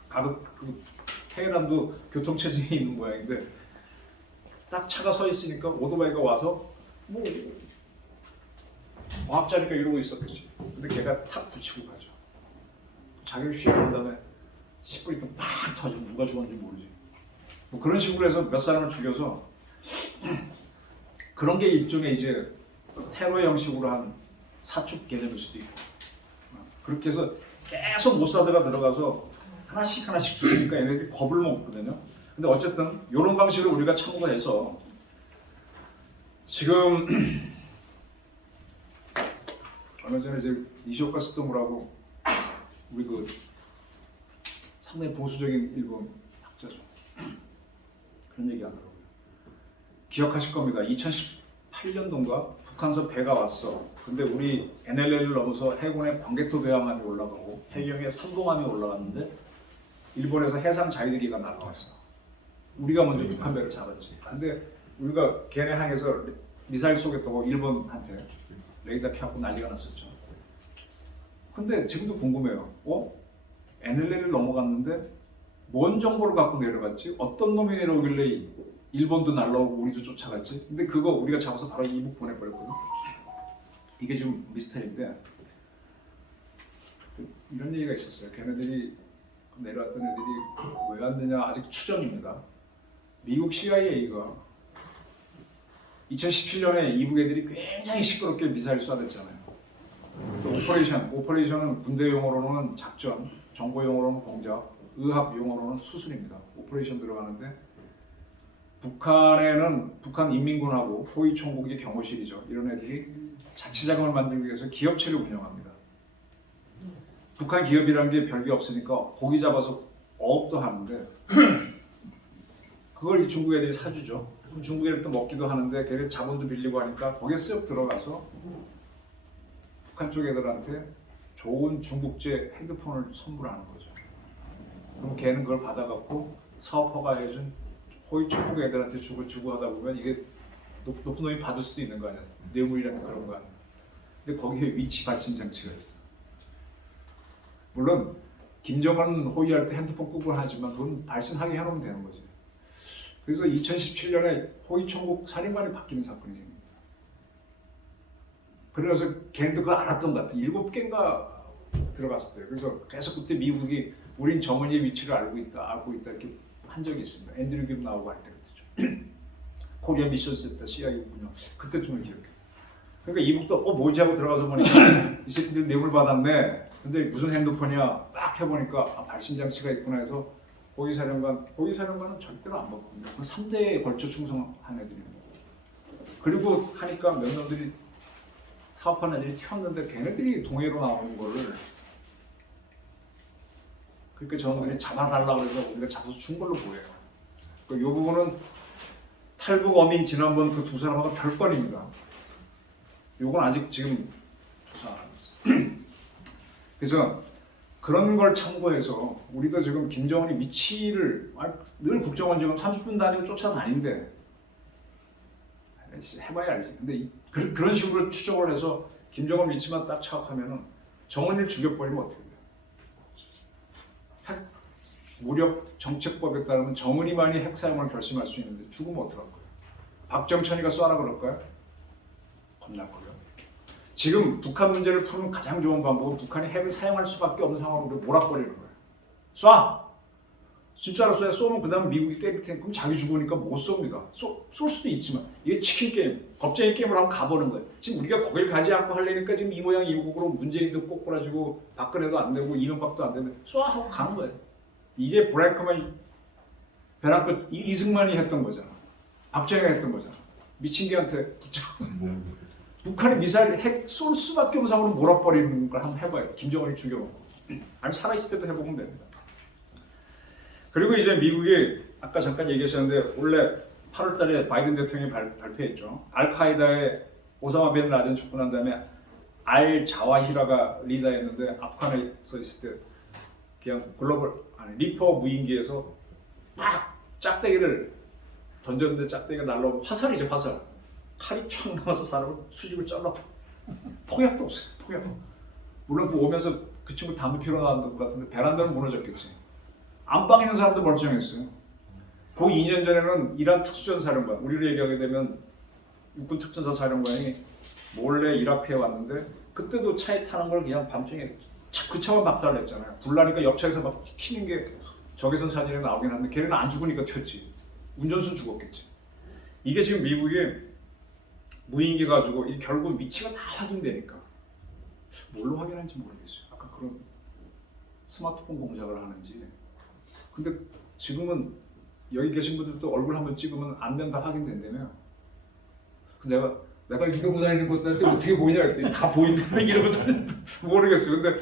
그 테헤란도 교통체증이 있는 모양인데 딱 차가 서 있으니까 오토바이가 와서 뭐 과학자니까 이러고 있었겠지. 근데 걔가 탁 붙이고 가죠. 자기를 휘어간 다음에 10분 있다 팍 터지면 누가 죽었는지 모르지. 뭐 그런 식으로 해서 몇 사람을 죽여서 그런 게 일종의 이제 테러 형식으로 한 사축 개념일 수도 있고 그렇게 해서 계속 모사드가 들어가서 하나씩 죽이니까 얘네들이 겁을 먹거든요. 근데 어쨌든 이런 방식으로 우리가 참고가 해서 지금 얼마 전에 이제 이시오카 스토무라고 우리 그 상당히 보수적인 일본 학자죠. 그런 얘기 하더라고요. 기억하실 겁니다. 2018년도인가 북한서 배가 왔어. 근데 우리 NLL을 넘어서 해군의 광개토 배함함이 올라가고 해경의 삼봉함이 올라갔는데 일본에서 해상 자위대기가 날아왔어. 우리가 먼저 북한 배를 잡았지. 근데 우리가 걔네 항에서 미사일 쏘겠다고 일본한테 레이더 켜고 난리가 났었죠. 근데 지금도 궁금해요. NLL을 넘어갔는데 뭔 정보를 갖고 내려갔지? 어떤 놈이 내려오길래 일본도 날라오고 우리도 쫓아갔지? 근데 그거 우리가 잡아서 바로 이북 보내버렸거든. 이게 지금 미스터리인데 이런 얘기가 있었어요. 걔네들이 내려왔던 애들이 왜 왔느냐 아직 추정입니다. 미국 CIA가 2017년에 이북 애들이 굉장히 시끄럽게 미사일 쏴댔잖아요. 또 오퍼레이션은 군대 용어로는 작전, 정보 용어로는 공작, 의학 용어로는 수술입니다. 오퍼레이션 들어가는데 북한에는 북한 인민군하고 호위총국이 경호실이죠. 이런 애들이 자치자금을 만들기 위해서 기업체를 운영합니다. 북한 기업이라는 게 별게 없으니까 고기 잡아서 어업도 하는데 그걸 이 중국 애들이 사주죠. 그럼 중국 애들 또 먹기도 하는데 걔네 자본도 빌리고 하니까 거기에 쓱 들어가서 북한 쪽 애들한테 좋은 중국제 핸드폰을 선물하는 거죠. 그럼 걔는 그걸 받아갖고 사업 허가해준 호위총국 애들한테 주고 하다 보면 이게 높은 놈이 받을 수도 있는 거 아니야. 뇌물이라는 그런 거 아니야. 근데 거기에 위치 발신 장치가 있어. 물론 김정은 호위할 때 핸드폰 끄고 하지만 그건 발신하게 해놓으면 되는 거지. 그래서 2017년에 호위총국 사령관이 바뀌는 사건이 생깁니다. 그래서 걔네도 그거 알았던 것 같아. 7개인가 들어갔을 때. 그래서 계속 그때 미국이 우린 정은이의 위치를 알고 있다 이렇게 한 적이 있습니다. 앤드류 김 나오고 할 때 그때죠. 코리아 미션 센터 CIA군요. 그때쯤을 기억해. 그러니까 이북도 뭐지 하고 들어가서 보니까 이 새끼들 뇌물 받았네. 근데 무슨 핸드폰이야? 딱 해보니까 발신 장치가 있구나 해서 호위사령관은 절대로 안 먹거든요. 3대에 걸쳐 충성한 애들입니다. 그리고 하니까 몇 놈들이 사업하는 애들이 튀었는데 걔네들이 동해로 나오는 거를 그러니까 저놈들이 잡아달라고 해서 우리가 잡아서 준 걸로 보여요. 그러니까 이 부분은 탈북 어민 지난번 그 두 사람하고 별건입니다. 요건 아직 지금 조사 안 하고 있어요. 그래서 그런 걸 참고해서 우리도 지금 김정은이 위치를 늘 국정원 지금 30분 단위로 쫓아다니는데 해봐야 알지. 근데 그런 식으로 추적을 해서 김정은 위치만 딱 착각하면은 정은이를 죽여버리면 어떻게 돼요? 핵 무력 정책법에 따르면 정은이만이 핵 사용을 결심할 수 있는데 죽으면 어떡할 거예요? 박정천이가 쏴라 그럴까요? 겁날 거예요. 지금 북한 문제를 푸는 가장 좋은 방법은 북한이 핵을 사용할 수밖에 없는 상황으로 몰아버리는 거예요. 쏴! 진짜로 쏘면 그 다음에 미국이 때릴 테니까 그럼 자기 죽으니까 못 쏩니다. 쏠 수도 있지만 이게 치킨 게임, 겁쟁이 게임을 하고 가보는 거예요. 지금 우리가 거길 가지 않고 하려니까 지금 이 모양 이국으로 문재인도 꼬꾸라지고 박근혜도 안 되고 이명박도 안 되는데 쏴! 하고 가는 거예요. 이게 브라이크만 배낭끝 이승만이 했던 거잖아. 박정희가 했던 거잖아. 미친 개한테 북한이 미사일 핵 쏠 수밖에 없는 상황으로 몰아버리는 걸 한번 해봐요. 김정은이 죽여놓고. 아니면 살아있을 때도 해보면 됩니다. 그리고 이제 미국이 아까 잠깐 얘기하셨는데 원래 8월 달에 바이든 대통령이 발표했죠. 알카이다의 오사마 빈 라덴 죽고 난 다음에 알 자와히라가 리더였는데 아프간에서 있을 때 그냥 리퍼 무인기에서 팍 짝대기를 던졌는데 짝대기가 날라오고 화살이죠. 화살. 칼이 촥 나와서 사람을 수직을 잘라 폭약도 없어요. 폭약. 물론 그 오면서 그 친구 담배 피러 나왔던 것 같은데 베란다는 무너졌겠지. 안방에 있는 사람도 멀쩡했어요. 그 2년 전에는 이란 특수전사령관, 우리로 얘기하게 되면 육군 특전사 사령관이 몰래 이라크에 왔는데 그때도 차에 타는 걸 그냥 밤중에 그 차만 박살냈잖아요. 불나니까 옆차에서 막 튀는 게 적외선 사진에 나오긴 하는데 걔는 안 죽으니까 튀었지. 운전수는 죽었겠지. 이게 지금 미국이 무인기 가지고 이 결국 위치가 다 확인되니까 뭘로 확인하는지 모르겠어요. 아까 그런 스마트폰 공작을 하는지. 근데 지금은 여기 계신 분들도 얼굴 한번 찍으면 안면 다 확인된다며. 그래서 내가 이러고 다니는 것들한테 어떻게 보이냐 그랬더니 다 보인다는 이러고 다니는데 모르겠어요. 근데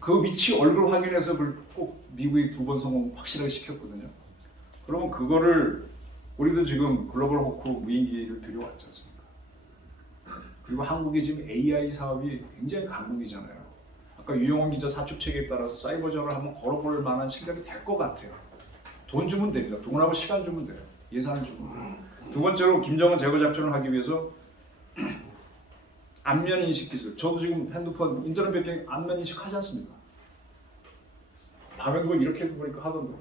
그 위치 얼굴 확인해서 그걸 꼭 미국이 2번 성공 확실하게 시켰거든요. 그러면 그거를 우리도 지금 글로벌 호크 무인기를 들여왔지 않습니까? 그리고 한국이 지금 AI 사업이 굉장히 강국이잖아요. 아까 유영원 기자 사축 체계에 따라서 사이버전을 한번 걸어볼 만한 실력이 될 것 같아요. 돈 주면 됩니다. 돈하고 시간 주면 돼요. 예산을 주면 돼요. 두 번째로 김정은 제거 작전을 하기 위해서 안면 인식 기술. 저도 지금 핸드폰 인터넷 배팅 안면 인식 하지 않습니까? 밤에 그걸 이렇게 보니까 하던데.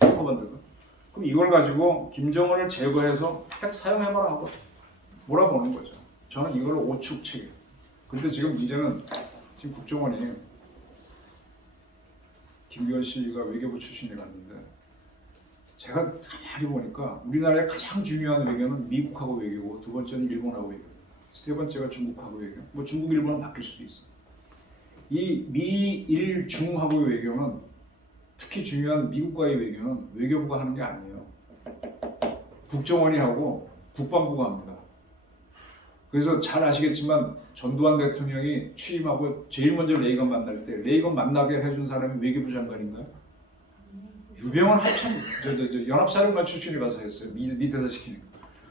만들고. 그럼 이걸 가지고 김정은을 제거해서 핵 사용해봐라 하고 몰아보는 거죠. 저는 이걸 오축 체계. 근데 지금 문제는 지금 국정원이 김기현 씨가 외교부 출신이 갔는데 제가 가만히 보니까 우리나라의 가장 중요한 외교는 미국하고 외교고 두 번째는 일본하고 외교, 세 번째가 중국하고 외교. 뭐 중국, 일본은 바뀔 수도 있어. 이 미일중하고 외교는 특히 중요한 미국과의 외교는 외교부가 하는 게 아니에요. 국정원이 하고 국방부가 합니다. 그래서 잘 아시겠지만 전두환 대통령이 취임하고 제일 먼저 레이건 만날 때 레이건 만나게 해준 사람이 외교부 장관인가요? 유병헌 합참 연합사령관 출신이 가서 했어요. 밑에서 시키니까.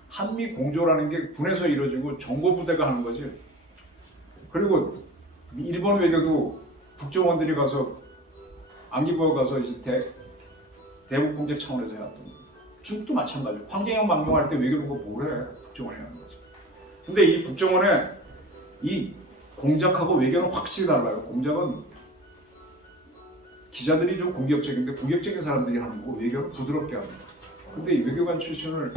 한미 공조라는 게 군에서 이루어지고 정보부대가 하는 거지. 그리고 일본 외교도 국정원들이 가서 안기부가 가서 이제 대북 공작 차원에서 해왔던 거예요. 중국도 마찬가지예요. 황제영 망명할 때 외교부가 뭐래? 국정원이 하는 거죠. 근데 이 국정원의 이 공작하고 외교는 확실히 달라요. 공작은 기자들이 좀 공격적인데 공격적인 사람들이 하는 거고 외교는 부드럽게 합니다. 근데 이 외교관 출신을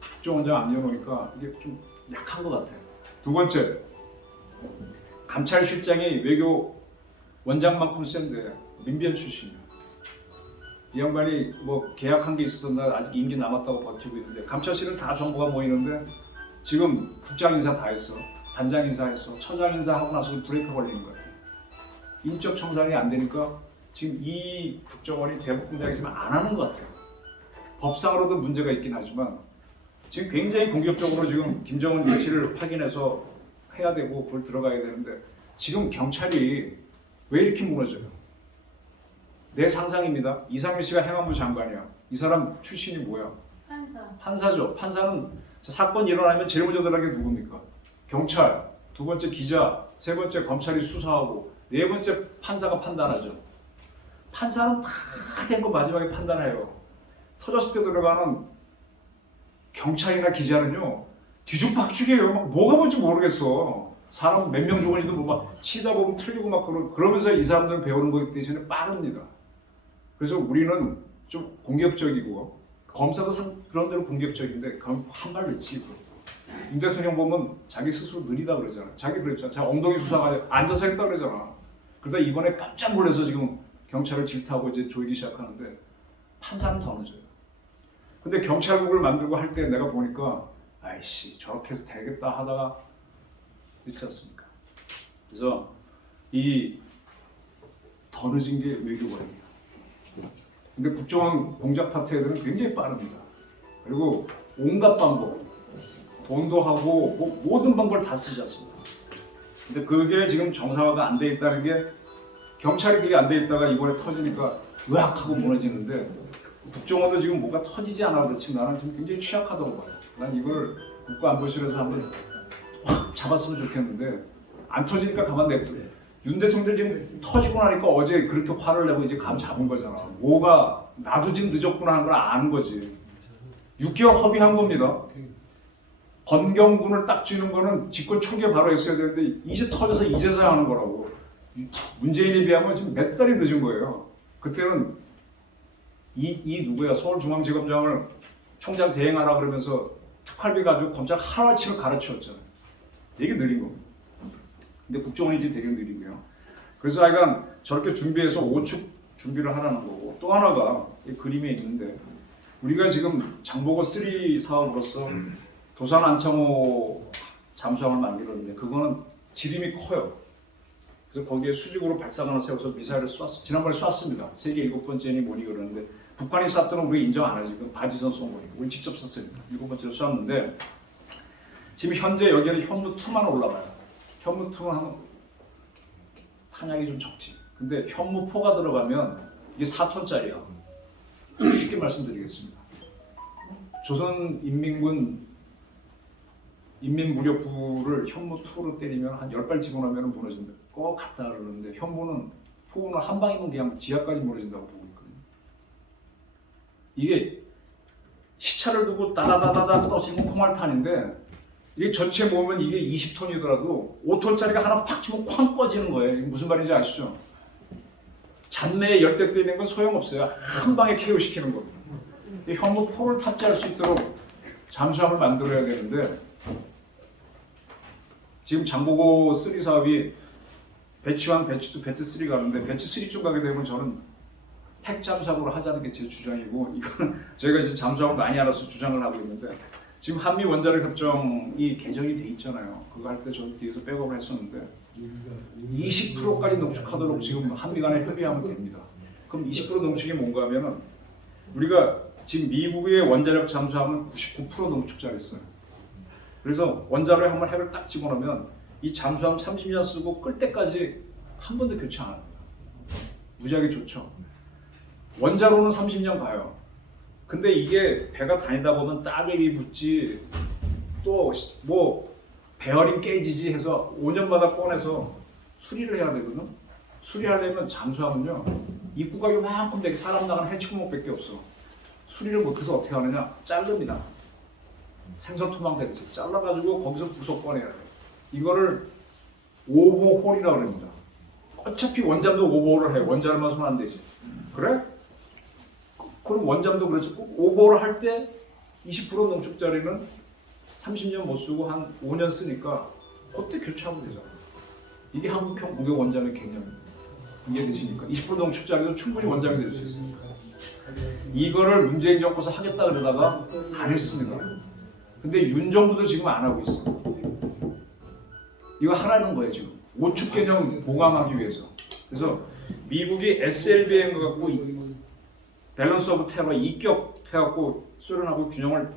국정원장 앉혀놓으니까 이게 좀 약한 것 같아요. 두 번째, 감찰실장이 외교 원장만큼 센데 민변 출신이에요. 이 양반이 뭐 계약한 게 있어서 나 아직 임기 남았다고 버티고 있는데 감찰실은 다 정보가 모이는데 지금 국장 인사 다 했어. 단장 인사 했어. 처장 인사 하고 나서 브레이크 걸리는 것 같아요. 인적 청산이 안 되니까 지금 이 국정원이 대북 공작이 지금 안 하는 것 같아요. 법상으로도 문제가 있긴 하지만 지금 굉장히 공격적으로 지금 김정은 위치를 확인해서 해야 되고 그걸 들어가야 되는데 지금 경찰이 왜 이렇게 무너져요? 내 상상입니다. 이상민 씨가 행안부 장관이야. 이 사람 출신이 뭐야? 판사죠. 판사는 사건 일어나면 제일 먼저 들어가는 게 누굽니까? 경찰, 두 번째 기자, 세 번째 검찰이 수사하고 네 번째 판사가 판단하죠. 판사는 다 된 거 마지막에 판단해요. 터졌을 때 들어가는 경찰이나 기자는요 뒤죽박죽이에요. 막 뭐가 뭔지 모르겠어. 사람 몇 명 죽었는지도 막 치다 보면 틀리고 막 그러면서 이 사람들은 배우는 거기 때문에 빠릅니다. 그래서 우리는 좀 공격적이고 검사도 그런 대로 공격적인데 그럼 한 발 늦지. 윤 대통령 보면 자기 스스로 느리다 그러잖아. 자기 그랬잖아. 자기 엉덩이 수사가 앉아서 했다 그러잖아. 그러다 이번에 깜짝 놀라서 지금 경찰을 질타하고 이제 조이기 시작하는데 판사는 더 늦어요. 근데 경찰국을 만들고 할 때 내가 보니까 아이씨 저렇게 해서 되겠다 하다가 늦지 않습니까? 그래서 이 더 늦은 게 외교관이에요. 근데 국정원 공작 파트 애들은 굉장히 빠릅니다. 그리고 온갖 방법, 돈도 하고 뭐 모든 방법을 다 쓰지 않습니까? 근데 그게 지금 정상화가 안 돼 있다는 게 경찰이 그게 안 돼 있다가 이번에 터지니까 으악 하고 무너지는데 국정원도 지금 뭐가 터지지 않아 그렇지 나는 지금 굉장히 취약하다고 봐요. 난 이걸 국가안보실에서 한번 확 잡았으면 좋겠는데 안 터지니까 가만 냅둬. 윤 대통령 지금 터지고 나니까 어제 그렇게 화를 내고 이제 감 잡은 거잖아. 뭐가 나도 지금 늦었구나 하는 걸 아는 거지. 6개월 허비한 겁니다. 건경군을 딱 쥐는 거는 집권 초기에 바로 했어야 되는데 이제 터져서 이제서야 하는 거라고. 문재인에 비하면 지금 몇 달이 늦은 거예요. 그때는 이 누구야? 서울중앙지검장을 총장 대행하라 그러면서 특활비 가지고 검찰 하루아침을 갈아치웠잖아요. 되게 느린 겁니다. 근데 국정원이 이제 되게 느리고요. 그래서 하여간 저렇게 준비해서 5축 준비를 하라는 거고, 또 하나가 이 그림에 있는데 우리가 지금 장보고 3 사업으로서 도산 안창호 잠수함을 만들었는데 그거는 지름이 커요. 그래서 거기에 수직으로 발사관을 세워서 미사일을 지난번에 쐈습니다. 세계 7번째니 뭐니 그러는데 북한이 쐈던 건 우리 인정 안 하지. 그건 바지선 쏜 거니까. 우리 직접 쐈으니까 7번째로 쐈는데 지금 현재 여기에는 현무2만 올라가요. 현무2는 한 탄약이 좀 적지. 근데 현무4가 들어가면 이게 4톤짜리야. 쉽게 말씀드리겠습니다. 조선인민군 인민무력부를 현무2로 때리면 한 10발 집어넣으면 무너진다. 꼭 같다 그러는데 포는 한 방이면 그냥 지하까지 무너진다고 보고 있거든요. 이게 시차를 두고 따다다다다 떠지는 콩알탄인데 이게 전체 모으면 이게 20톤이더라도 5톤짜리가 하나 팍 치면 쾅 꺼지는 거예요. 이게 무슨 말인지 아시죠? 잔매에 열대 때리는 건 소용없어요. 한 방에 KO시키는 겁니다. 이 현무4를 탑재할 수 있도록 잠수함을 만들어야 되는데 지금 장보고 3 사업이 배치 1, 배치 2, 배치 3 가는데 배치 3쪽 가게 되면 저는 핵 잠수함으로 하자는 게 제 주장이고 이거는 저희가 이제 잠수함을 많이 알아서 주장을 하고 있는데 지금 한미 원자력 협정이 개정이 돼 있잖아요. 그거 할 때 저 뒤에서 백업을 했었는데 20%까지 농축하도록 지금 한미 간에 협의하면 됩니다. 그럼 20% 농축이 뭔가 하면은 우리가 지금 미국의 원자력 잠수함은 99% 농축자를 써요. 그래서 원자로에 한번 핵을 딱 집어넣으면 이 잠수함 30년 쓰고 끌 때까지 한 번도 교체 안 합니다. 무지하게 좋죠. 원자로는 30년 가요. 근데 이게 배가 다니다 보면 따개비 붙지 또 뭐 베어링 깨지지 해서 5년마다 꺼내서 수리를 해야 되거든. 수리하려면 잠수함은요 입구가 요만큼 되게 사람 나가는 해치구멍밖에 없어. 수리를 못해서 어떻게 하느냐? 자릅니다. 생선 토막 되듯이 잘라가지고 거기서 부속 꺼내야 돼. 이거를 오버홀이라고 합니다. 어차피 원잠도 오버홀을 해. 원자로만 손 안 되지. 그래? 그럼 원잠도 그렇지. 오버홀을 할 때 20% 농축자리는 30년 못 쓰고 한 5년 쓰니까 그때 교체하면 되잖아. 이게 한국형 무역 원잠의 개념입니다. 이해되시니까 20% 농축자리도 충분히 원잠이 될 수 있습니다. 이거를 문재인 정부에서 하겠다 그러다가 안 했습니다. 근데 윤 정부도 지금 안 하고 있어. 이거 하라는 거예요 지금. 5축 개념 보강하기 위해서. 그래서 미국이 SLBM 갖고 밸런스 오브 테러 이격해갖고 소련하고 균형을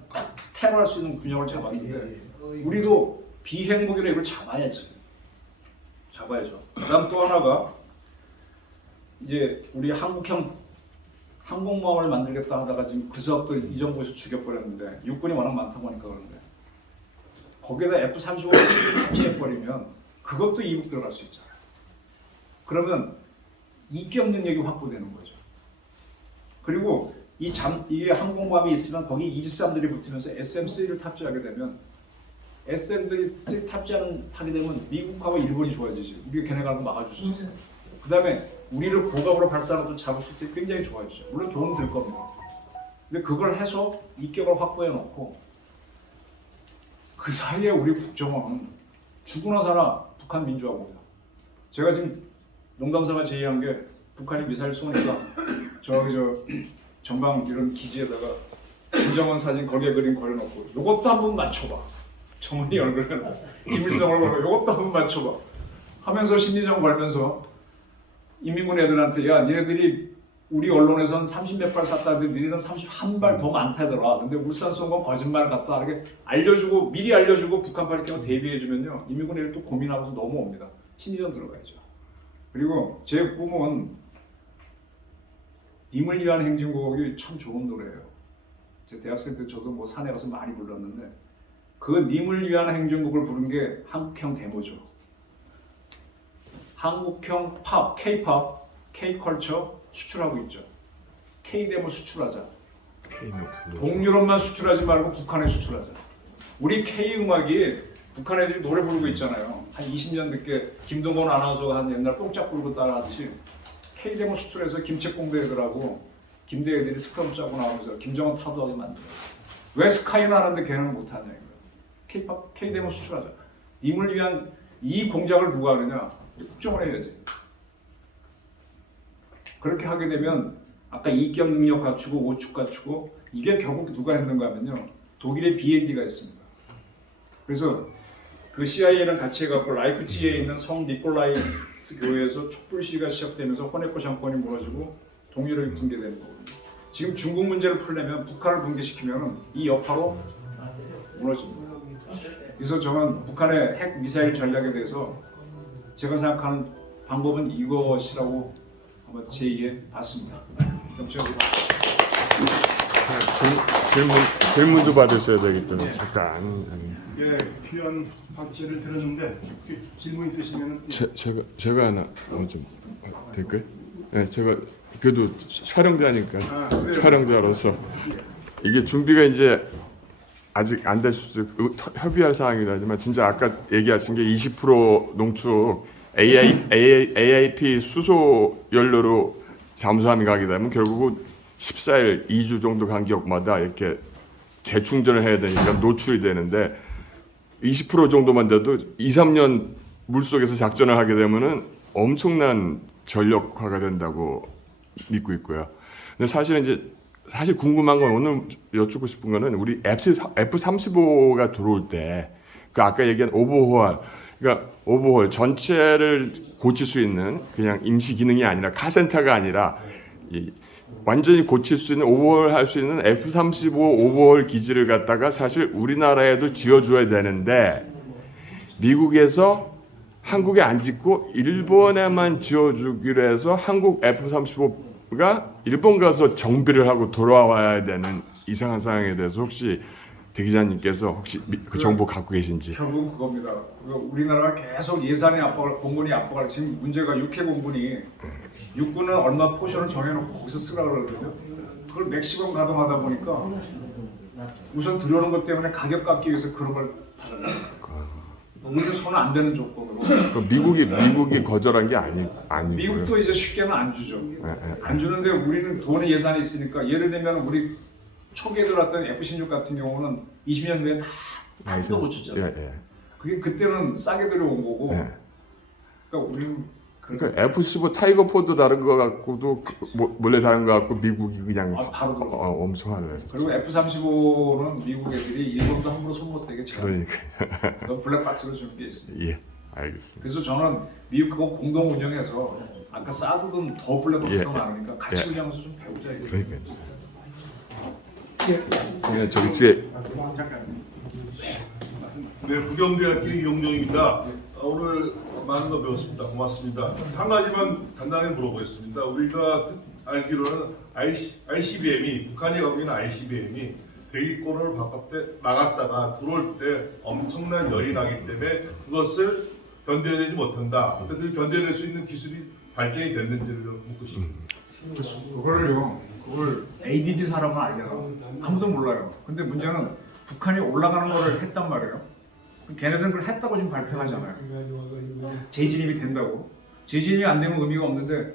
테러할 수 있는 균형을 잡았는데 우리도 비핵무기로 이걸 잡아야지. 잡아야죠. 그다음 또 하나가 이제 우리 한국형 항공모함을 만들겠다 하다가 지금 그 사업도 이 정부에서 죽여버렸는데 육군이 워낙 많다고 하니까 그런데 거기에다 F-35를 탑재해버리면 그것도 이북 들어갈 수 있잖아요. 그러면 이격 능력이 확보되는 거죠. 그리고 이게 항공모함이 있으면 거기 이지스함들이 붙으면서 SM-3를 탑재하게 되면 SM-3 하게 되면 미국하고 일본이 좋아지지. 우리가 걔네가 막아줄 수 있어요. 그 다음에 우리를 고각으로 발사하고 잡을 수 있을 때 굉장히 좋아지죠. 물론 도움 될 겁니다. 근데 그걸 해서 이격을 확보해 놓고 그 사이에 우리 국정원은 죽으나 사나 북한 민주화입니다. 제가 지금 농담삼아 제의한 게 북한이 미사일 쏘니까 전방 이런 기지에다가 김정은 사진 걸개 그림 걸어놓고 요것도 한번 맞춰봐. 정은이 얼굴에 김일성 얼굴에 요것도 한번 맞춰봐. 하면서 심리전 걸면서 인민군 애들한테 야 니네들이 우리 언론에선 30몇 발 쐈다는데 니네는 31발 더 많다더라. 근데 울산 쏜 건 거짓말 같다. 이렇게 알려주고 미리 알려주고 북한 발견을 대비해주면요 인민군 애들 또 고민하면서 넘어옵니다. 심리전 들어가야죠. 그리고 제 꿈은 님을 위한 행진곡이 참 좋은 노래예요. 제 대학생 때 저도 뭐 산에 가서 많이 불렀는데 그 님을 위한 행진곡을 부른 게 한국형 데모죠. 한국형 팝, K-팝, K-컬처 수출하고 있죠. K-데모 수출하자. 동유럽만 수출하지 말고 북한에 수출하자. 우리 K-음악이 북한 애들이 노래 부르고 있잖아요. 한 20년 늦게 김동건 아나운서가 한 옛날 뽕짝 부르고 따라하듯이 K-데모 수출해서 김책공대 애들하고 김대애들이 스크럼 짜고 나오면서 김정은 타도하게 만들어요. 왜 스카이는 하는데 걔는 못하냐 이거. K대문 수출하자. 임을 위한 이 공작을 누가 하느냐? 국정을 해야지. 그렇게 하게 되면 아까 이격 능력 갖추고 오축 갖추고 이게 결국 누가 했는가 하면요. 독일의 BND가 있습니다. 그래서 그 CIA랑 같이 해갖고 라이프치히에 있는 성 니콜라이스 교회에서 촛불 시위가 시작되면서 호네코 정권이 무너지고 동유럽이 붕괴되는 거거든요. 지금 중국 문제를 풀려면 북한을 붕괴시키면 이 여파로 무너집니다. 그래서 저는 북한의 핵 미사일 전략에 대해서 제가 생각하는 방법은 이것이라고 한번 제의해 봤습니다. 질문도 받으셔야 되기 때문에 잠깐. 예, 귀한 박지를 들었는데 질문 있으시면 제가 하나 좀 될까요? 네, 제가 그래도 촬영자니까 그래요? 촬영자로서 이게 준비가 이제 아직 안 됐을 협의할 사항이라 하지만 진짜 아까 얘기하신 게 20% 농축 AIP 수소 연료로 잠수함이 가게 되면 결국은 14일, 2주 정도 간격마다 이렇게 재충전을 해야 되니까 노출이 되는데 20% 정도만 돼도 2, 3년 물속에서 작전을 하게 되면은 엄청난 전력화가 된다고 믿고 있고요. 근데 사실은 사실 궁금한 건 오늘 여쭙고 싶은 거는 우리 F-35가 들어올 때 그 아까 얘기한 오버홀, 그러니까 오버홀 전체를 고칠 수 있는 그냥 임시 기능이 아니라 카센터가 아니라 완전히 고칠 수 있는 오버홀 할 수 있는 F-35 오버홀 기지를 갖다가 사실 우리나라에도 지어줘야 되는데 미국에서 한국에 안 짓고 일본에만 지어주기로 해서 한국 F-35가 일본 가서 정비를 하고 돌아와야 되는 이상한 상황에 대해서 혹시 대 기자님께서 혹시 그 정보 갖고 계신지. 결국은 그겁니다. 우리나라가 계속 예산의 압박을, 공군이 압박을, 지금 문제가 육해 공군이 육군은 얼마 포션을 정해놓고 거기서 쓰라 그러거든요. 그걸 맥시멈 가동하다 보니까 우선 들어오는 것 때문에 가격 깎기 위해서 그런 걸 오히려 손 안 대는 조건으로. 미국이 거절한 게 아니고요. 미국도 이제 쉽게는 안 주죠. 안 주는데 우리는 돈의 예산이 있으니까 예를 들면 우리 초기에 들어왔던 F-16 같은 경우는 20년 후에 다 고쳤잖아요. 그게 그때는 싸게 들어온 거고. 그러니까 우리는 그러니까 F-15 타이거 포도 다른 거 갖고도 몰래 다른 거 갖고 미국이 그냥 바로 엄청 화를 냈어요. 그리고 F-35는 미국 애들이 일본도 함부로 손 못 대게 그러니까. 블랙박스로 주는 게 있습니다. 예, 알겠습니다. 그래서 저는 미국하고 공동 운영해서 아까 사드든 더 블랙박스가 많으니까 같이 운영해서 좀 배우자 이거. 그러니까. 예, 저기 뒤에. 네, 부경대학교 이용정입니다. 오늘 많은 거 배웠습니다. 고맙습니다. 한 가지만 간단하게 물어보겠습니다. 우리가 알기로는 ICBM이 북한이 갖고 있는 ICBM이 대기권을 바깥에 나갔다가 들어올 때 엄청난 열이 나기 때문에 그것을 견뎌내지 못한다. 그 견뎌낼 수 있는 기술이 발전이 됐는지를 묻고 싶습니다. 그걸 ADD 사람은 알려요. 아무도 몰라요. 근데 문제는 북한이 올라가는 거를 했단 말이에요. 걔네들은 그걸 했다고 지금 발표하잖아요. 재진입이 된다고. 재진입이 안 되면 의미가 없는데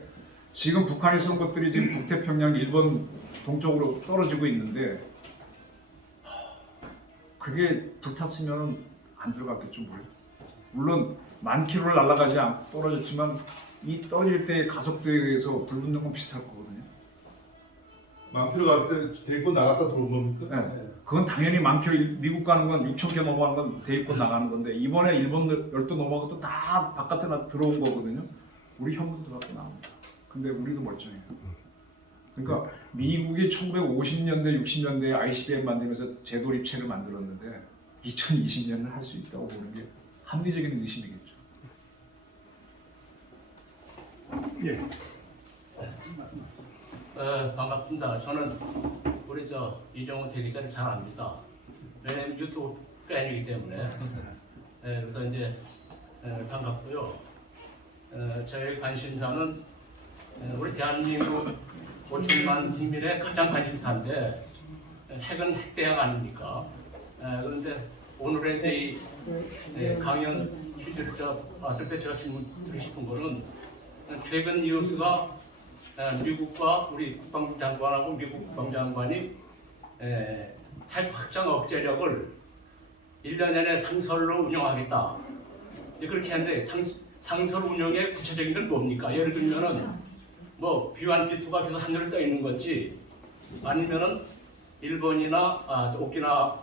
지금 북한이 쏜 것들이 지금 북태평양 일본 동쪽으로 떨어지고 있는데 그게 불탔으면 안 들어갔겠죠. 물론 만 킬로를 날아가지 않고 떨어졌지만 이 떨어질 때 가속도에 의해서 불 붙는 건 비슷할 거거든요. 만 킬로 갈 때 대기권 나갔다 들어온 겁니까? 네. 그건 당연히 많죠. 미국 가는 건 6,000개 넘어가는 건 대입권 나가는 건데 이번에 일본 열도 넘어가도 다 바깥에 들어온 거거든요. 우리 현무도 들어갔고 나옵니다. 근데 우리도 멀쩡해요. 그러니까 미국이 1950년대, 60년대에 ICBM 만들면서 재도입체를 만들었는데 2020년을 할 수 있다고 보는 게 합리적인 의심이겠죠. 예. 반갑습니다. 저는 우리 이정훈 대기자를 잘 압니다. 왜냐면 유튜브 팬이기 때문에. 그래서 이제 반갑고요. 저의 관심사는 우리 대한민국 5천만 국민의 가장 관심사인데 핵은 핵대학 아닙니까? 그런데 오늘의 이 강연 취지를 봤을 때 제가 질문 드리고 싶은 거는 최근 뉴스가 미국과 우리 국방부 장관하고 미국 국방장관이 핵 확장 억제력을 1년 내내 상설로 운영하겠다. 이제 그렇게 하는데 상설 운영의 구체적인 건 뭡니까? 예를 들면은 뭐 B1B2가 계속 하늘을 떠 있는 건지 아니면은 일본이나 오키나와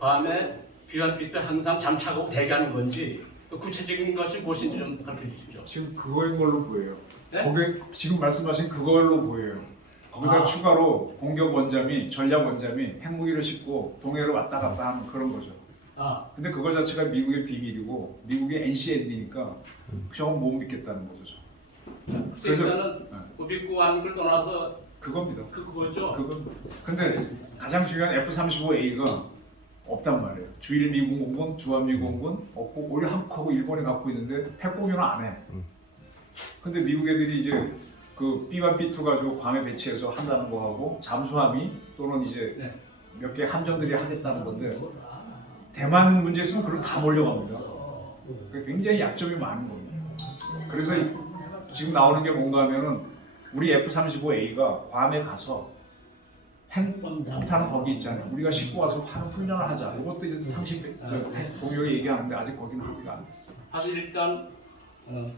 괌에 B1B2 항상 잠차고 대기하는 건지 그 구체적인 것이 무엇인지 좀 가르쳐 주십시오. 지금 그거인 걸로 보여요. 네? 거기 지금 말씀하신 그걸로 보여요. 거기다 아. 추가로 공격 원잠이 전략 원잠이 핵무기를 싣고 동해로 왔다 갔다 하는 그런 거죠. 근데 그거 자체가 미국의 비밀이고 미국의 NCND니까 저건 못 믿겠다는 거죠. 그래서는 미국하는 걸 떠나서 그겁니다. 그거죠. 그건 근데 가장 중요한 F-35A가 없단 말이에요. 주일 미국 공군, 주한 미국 공군 없고 오히려 한국하고 일본이 갖고 있는데 핵 공유는 안 해. 근데 미국 애들이 이제 그 B1, B2 가지고 괌에 배치해서 한다는 거하고 잠수함이 또는 이제 네. 몇 개 함정들이 하겠다는 건데 대만 문제 있으면 그걸 다 몰려갑니다. 굉장히 약점이 많은 겁니다. 그래서 지금 나오는 게 뭔가 하면은 우리 F-35A가 괌에 가서 핵폭탄 거기 있잖아요. 우리가 싣고 와서 하는 훈련을 하자. 이것도 이제 상식 공유에 얘기하는데 아직 거기는 합의가 안 됐어요. 아주 일단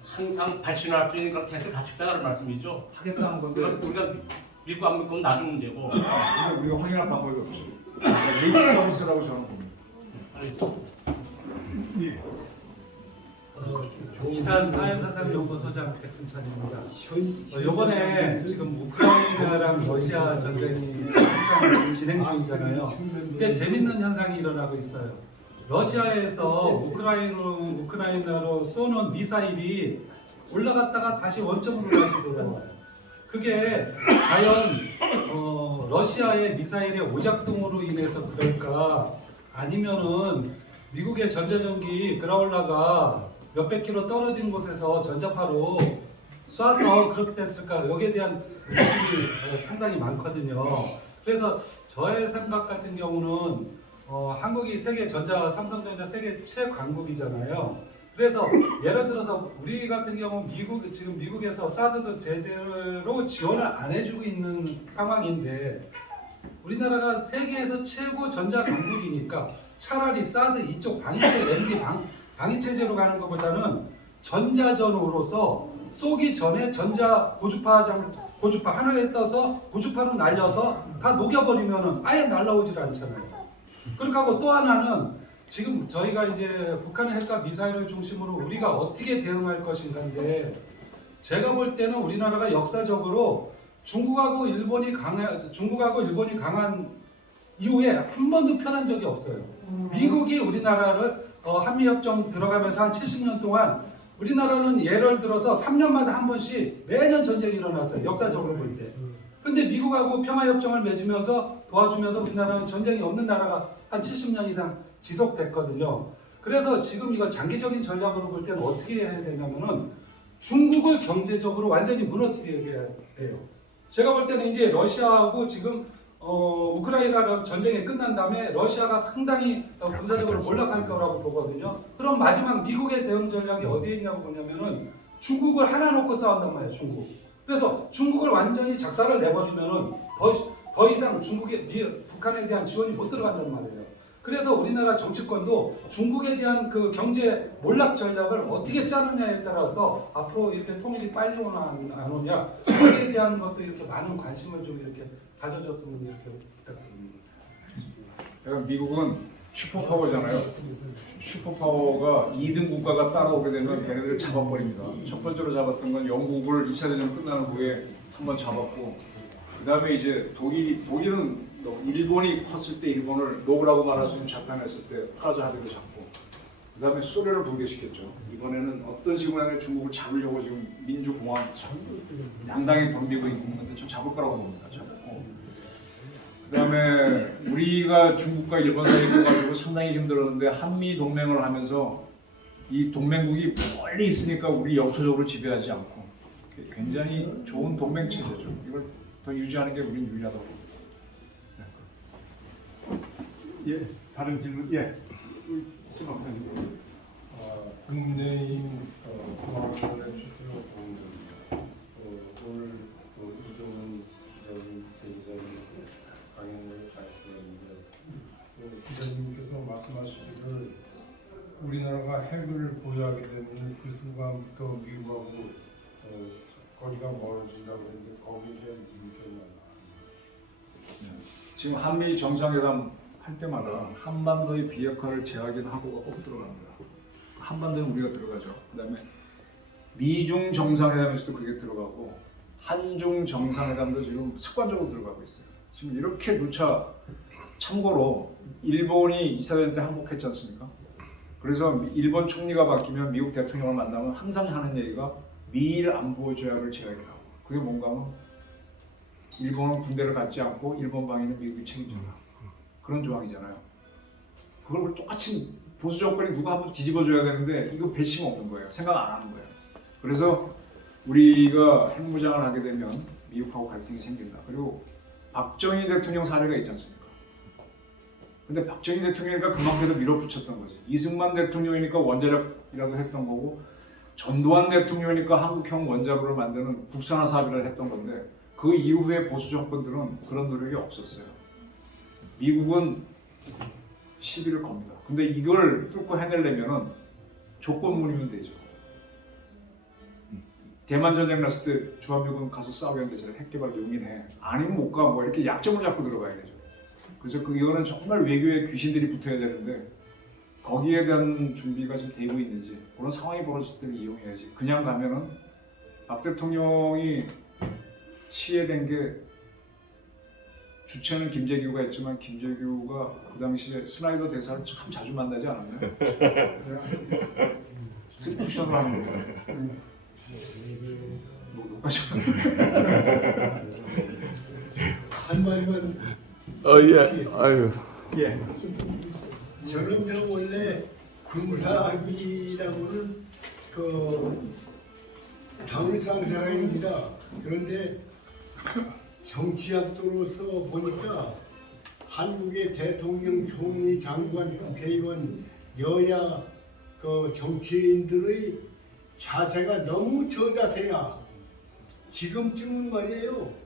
항상 발신할 수 있는 그런 태세를 갖추겠다는 말씀이죠. 하겠다는 건데 우리가 믿고 안 믿고 나중 문제고. 근데 우리가 확인할 방법이 없어요. 립 서비스라고 저는 봅니다. 기산 사회사상연구소장 백승찬입니다. 이번에 지금 우크라이나랑 러시아 전쟁이 한창 진행 중이잖아요. 근데 재밌는 현상이 일어나고 있어요. 러시아에서 우크라이나로 쏘는 미사일이 올라갔다가 다시 원점으로 다시 돌아와요. 그게 과연 러시아의 미사일의 오작동으로 인해서 그럴까? 아니면은 미국의 전자전기 그라울라가 몇백 킬로 떨어진 곳에서 전자파로 쏴서 그렇게 됐을까? 여기에 대한 의식이 상당히 많거든요. 그래서 저의 생각 같은 경우는 한국이 삼성전자 세계 최강국이잖아요. 그래서 예를 들어서 우리 같은 경우 지금 미국에서 사드도 제대로 지원을 안 해주고 있는 상황인데 우리나라가 세계에서 최고 전자 강국이니까 차라리 사드 이쪽 방위 체제로 가는 것보다는 전자전으로서 쏘기 전에 고주파 하늘에 떠서 고주파로 날려서 다 녹여버리면은 아예 날라오질 않잖아요. 그렇게 하고 또 하나는 지금 저희가 이제 북한의 핵과 미사일을 중심으로 우리가 어떻게 대응할 것인가인데 제가 볼 때는 우리나라가 역사적으로 중국하고 일본이 강한 이후에 한 번도 편한 적이 없어요. 미국이 우리나라를 한미협정 들어가면서 한 70년 동안 우리나라는 예를 들어서 3년마다 한 번씩 매년 전쟁이 일어났어요. 역사적으로 볼 때. 근데 미국하고 평화협정을 맺으면서 도와주면서 우리나라는 전쟁이 없는 나라가 한 70년 이상 지속됐거든요. 그래서 지금 이거 장기적인 전략으로 볼 때는 어떻게 해야 되냐면은 중국을 경제적으로 완전히 무너뜨려야 돼요. 제가 볼 때는 이제 러시아하고 지금 우크라이나 전쟁이 끝난 다음에 러시아가 상당히 군사적으로 몰락할 거라고 보거든요. 그럼 마지막 미국의 대응 전략이 어디에 있냐고 보냐면은 중국을 하나 놓고 싸운단 말이에요. 중국. 그래서 중국을 완전히 작사를 내버리면은 더 이상 북한에 대한 지원이 못 들어간단 말이에요. 그래서 우리나라 정치권도 중국에 대한 그 경제 몰락 전략을 어떻게 짜느냐에 따라서 앞으로 이렇게 통일이 빨리 오나 안 오냐, 거기에 대한 것도 이렇게 많은 관심을 좀 이렇게 가져줬으면 이렇게 부탁드립니다. 미국은 슈퍼파워잖아요. 슈퍼파워가 2등 국가가 따라오게 되면 걔네들을 잡아버립니다. 첫 번째로 잡았던 건 영국을 2차 대전 끝나는 후에 한번 잡았고, 그 다음에 이제 독일은 일본이 컸을 때 일본을 노브라고 말할 수 있는 자탄했을 때 프라자 합의를 잡고, 그 다음에 소련을 붕괴시켰죠. 이번에는 어떤 식으로 중국을 잡으려고 지금 민주공화국 양당이 덤비고 있는데 좀 잡을 거라고 봅니다. 잡고. 그 다음에 우리가 중국과 일본 사이에 가지고 상당히 힘들었는데 한미 동맹을 하면서 이 동맹국이 멀리 있으니까 우리 영토적으로 지배하지 않고 굉장히 좋은 동맹 체제죠. 이걸 더 유지하는 게 우리는 유리하다고 봅니다. 예, 다른 질문. 예, 신 박사님. 문재인 공화국의 주요 공격입니다. 되면 그 순간부터 미국하고 거리가 멀어진다고 그랬는데 거기에 대한 의견이 지금 한미 정상회담 할 때마다 한반도의 비핵화를 제하기는 하고가 꼭 들어갑니다. 한반도는 우리가 들어가죠. 그다음에 미중 정상회담에서도 그게 들어가고 한중 정상회담도 지금 습관적으로 들어가고 있어요. 지금 이렇게 누차 참고로 일본이 2차 대전 때 항복했지 않습니까? 그래서 일본 총리가 바뀌면 미국 대통령을 만나면 항상 하는 얘기가 미일 안보 조약을 제약이라고. 그게 뭔가 하면 일본은 군대를 갖지 않고 일본 방위는 미국이 책임진다. 그런 조항이잖아요. 그걸 똑같이 보수 정권이 누가 한번 뒤집어줘야 되는데 이거 배심 없는 거예요. 생각 안 하는 거예요. 그래서 우리가 핵무장을 하게 되면 미국하고 갈등이 생긴다. 그리고 박정희 대통령 사례가 있지 않습니까? 근데 박정희 대통령이니까 그만큼도 밀어붙였던 거지. 이승만 대통령이니까 원자력이라도 했던 거고 전두환 대통령이니까 한국형 원자로를 만드는 국산화 사업이라도 했던 건데 그 이후에 보수 정권들은 그런 노력이 없었어요. 미국은 시비를 겁니다. 근데 이걸 뚫고 해내려면은 조건문이면 되죠. 대만 전쟁 났을 때 주한미군 가서 싸우겠는데 저를 핵개발 용인해. 아니면 못 가. 뭐 이렇게 약점을 잡고 들어가야 되죠. 그래서 이거는 정말 외교에 귀신들이 붙어야 되는데 거기에 대한 준비가 지금 되고 있는지 그런 상황이 벌어질 때는 이용해야지. 그냥 가면은 박 대통령이 시해된 게 주체는 김재규가 했지만 김재규가 그 당시에 스나이더 대사를 참 자주 만나지 않았나요? 스쿠션을 하는 거예요. 뭐 녹화죠? 한마디만 예. 아유. 예. 저는 저 원래 군사학이라고는 그 당상 사람입니다. 그런데 정치학도로서 보니까 한국의 대통령, 총리, 장관, 국회의원, 여야 그 정치인들의 자세가 너무 저자세야. 지금쯤은 말이에요.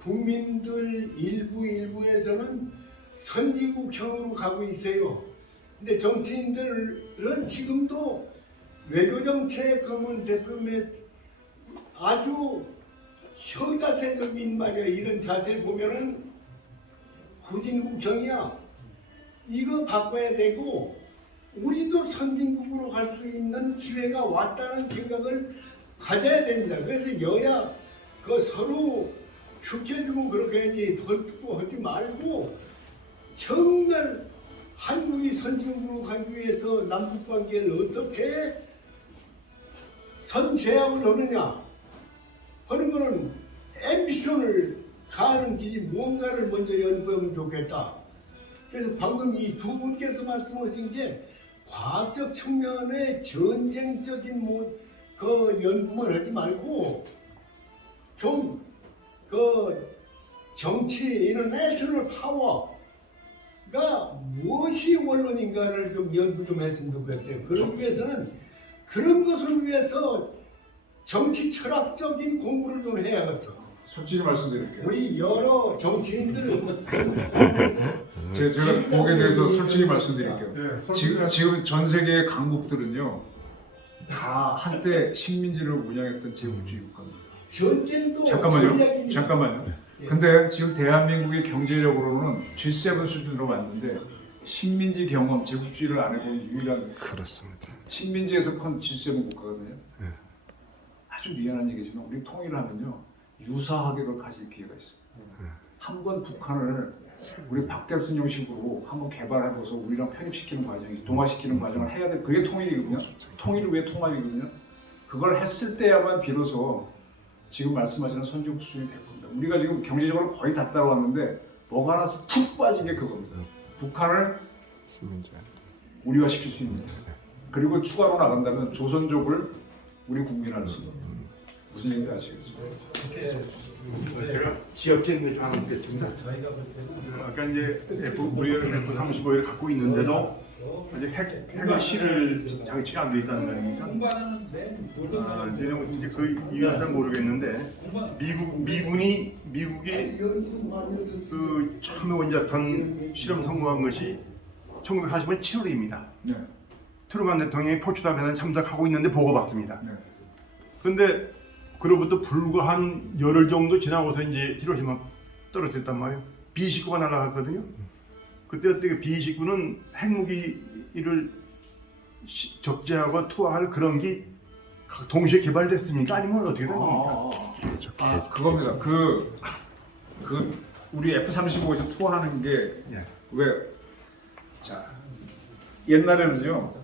국민들 일부에서는 선진국형으로 가고 있어요. 근데 정치인들은 지금도 외교정책 그러면 대표면 아주 저자세적인 말이야. 이런 자세를 보면은 후진국형이야. 이거 바꿔야 되고 우리도 선진국으로 갈 수 있는 기회가 왔다는 생각을 가져야 됩니다. 그래서 여야 그 서로 축제주고 그렇게 하지 덜뜯고 하지 말고 정말 한국이 선진국으로 가기 위해서 남북관계를 어떻게 선제압을 하느냐 하는 거는 앰비션을 가하는 길이 뭔가를 먼저 연구하면 좋겠다. 그래서 방금 이 두 분께서 말씀하신 게 과학적 측면의 전쟁적인 그 연구만 하지 말고 좀 그 정치 이런 내셔널 파워가 무엇이 원론인가를 좀 연구 좀 했으면 좋겠어요. 그러기 위해서는 그런 것을 위해서 정치 철학적인 공부를 좀 해야겠어. 솔직히 말씀드릴게요. 우리 여러 정치인들은 제가 거기에 대해서 솔직히 말씀드릴게요. 예, 지금 전 세계의 강국들은요 다 한때 식민지를 운영했던 제국주의 국가입니다. 전쟁도 잠깐만요. 전략입니다. 잠깐만요. 예. 근데 지금 대한민국이 경제적으로는 G7 수준으로 왔는데 식민지 경험, 제국주의를 안 해본 유일한 그렇습니다. 식민지에서 큰 G7 국가거든요. 아주 미안한 얘기지만 우리 통일하면요 유사하게 그걸 가질 기회가 있습니다. 한번 북한을 우리 박 대통령식으로 한번 개발해봐서 우리랑 편입시키는 과정이 동화시키는 과정을 해야 돼. 그게 통일이거든요. 통일을 위해 통합이거든요. 그걸 했을 때야만 비로소 지금 말씀하시는 선진국 수준이 될 겁니다. 우리가 지금 경제적으로 거의 다 따라왔는데 뭐가 하나 푹 빠진 게 그겁니다. 북한을 우리화시킬 수 있는 거. 그리고 추가로 나간다면 조선족을 우리 국민화할 수 있는 무슨 얘기인지 아시겠죠? 제가 지역적인 좀 하나 묻겠습니다. 저희가 볼 때는 아까 이제 우리가 F-35를 갖고 있는데도 아직 핵을 실을 장치가 안 돼 있다는 거 아닙니까? 공부하는 모든 이제 그 이유는 모르겠는데 미국이 그 처음에 원자탄 실험 성공한 것이 1940년 7월입니다. 네. 트루만 대통령이 포츠담에 참석하고 있는데 보고받습니다. 네. 근데 그로부터 불과 한 열흘 정도 지나고서 이제 히로시마 떨어졌단 말이에요. B-29가 날아갔거든요. 그때 어떻게 B-29는 핵무기를 적재하고 투하할 그런 게 동시에 개발됐습니까? 아니면 어떻게 된 겁니까? 그겁니다. 그 우리 F-35에서 투어하는 게 왜? 예. 자, 옛날에는요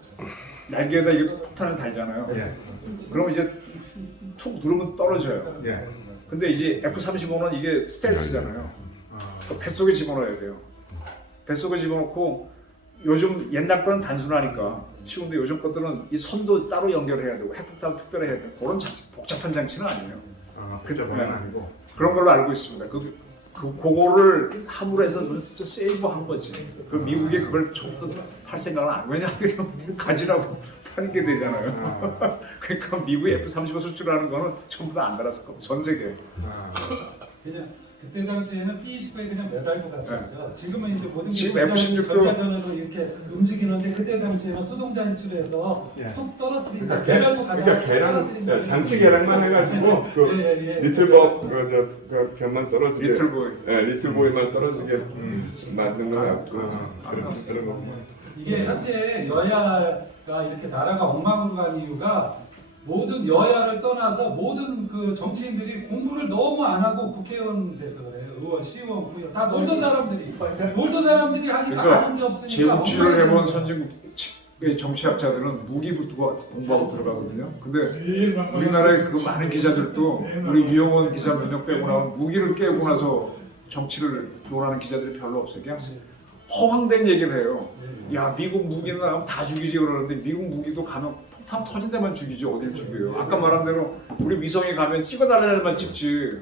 날개에다 이게 폭탄을 달잖아요. 예. 그러면 이제 툭 누르면 떨어져요. 예. 근데 이제 F-35는 이게 스텔스잖아요. 그 뱃속에 집어넣어야 돼요. 뱃속에 집어넣고 요즘 옛날 거는 단순하니까 쉬운데 요즘 것들은 이 선도 따로 연결해야 되고 핵폭탄 특별히 해야 되고 그런 복잡한 장치는 아니에요. 그죠, 그건 아니고. 그런 걸로 알고 있습니다. 그거를 함으로 해서 좀 세이브한 거지. 그 미국이 그걸 처음부터 팔 생각은 안. 왜냐하면 가지라고 파는 게 되잖아요. 그러니까 미국이 F-35 수출하는 거는 전부 다 안 달았을 거고 전 세계. 그냥 그때 당시에는 B-29에 그냥 매달고 갔었죠. 지금은 이제 모든 게 지금 F-16 도 전자전으로 이렇게 움직이는데 그때 당시에는 수동 잔치에서 예. 툭 떨어뜨리니까 그러니까 계란도 그러니까 계란 잔치 계란만 해가지고 그 리틀버 그 곁만 떨어지게 리틀보이. 리틀보이만 떨어지게 만든 거 같고 그런 거. 이게 현재 여야가 이렇게 나라가 엉망으로 간 이유가 모든 여야를 떠나서 모든 그 정치인들이 공부를 너무 안 하고 국회의원 돼서 그래요. 의원, 시의원, 구의원 다 놀던 사람들이 하니까 아는 게 없으니까 제국주의를 해본 선진국 정치학자들은 무기부터 공부하고 들어가거든요. 근데 우리나라의 그 많은 기자들도 우리 유영원 기자 몇 명 빼고 나면 무기를 깨고 나서 정치를 논하는 기자들이 별로 없어요. 그냥 허황된 얘기를 해요. 야 미국 무기는 나가면 다 죽이지 그러는데 미국 무기도 가면 폭탄 터진 데만 죽이지 어딜 죽여요. 아까 말한 대로 우리 위성에 가면 찍어달라는 데만 찍지.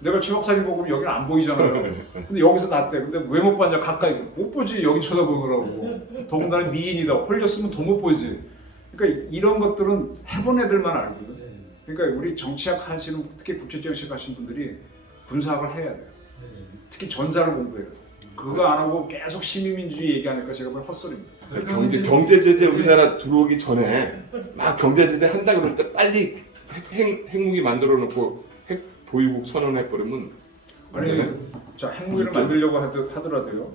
내가 최박사님 보고 여기는 안 보이잖아요. 근데 여기서 났대. 근데 왜 못 봤냐 가까이. 못 보지 여기 쳐다보느라고. 더군다나 미인이다. 홀렸으면 더 못 보지. 그러니까 이런 것들은 해본 애들만 알거든. 그러니까 우리 정치학 하시는 특히 국제정치학 하시는 분들이 군사학을 해야 돼요. 특히 전사를 공부해요. 그거 안 하고 계속 시민민주주의 얘기하니까 제가 보면 헛소리입니다. 경제 제재 우리나라 들어오기 전에 막 경제 제재 한다 그럴 때 빨리 핵무기 만들어 놓고 핵 보유국 선언해 버리면 아니 자 핵무기를 만들려고 하더라도요.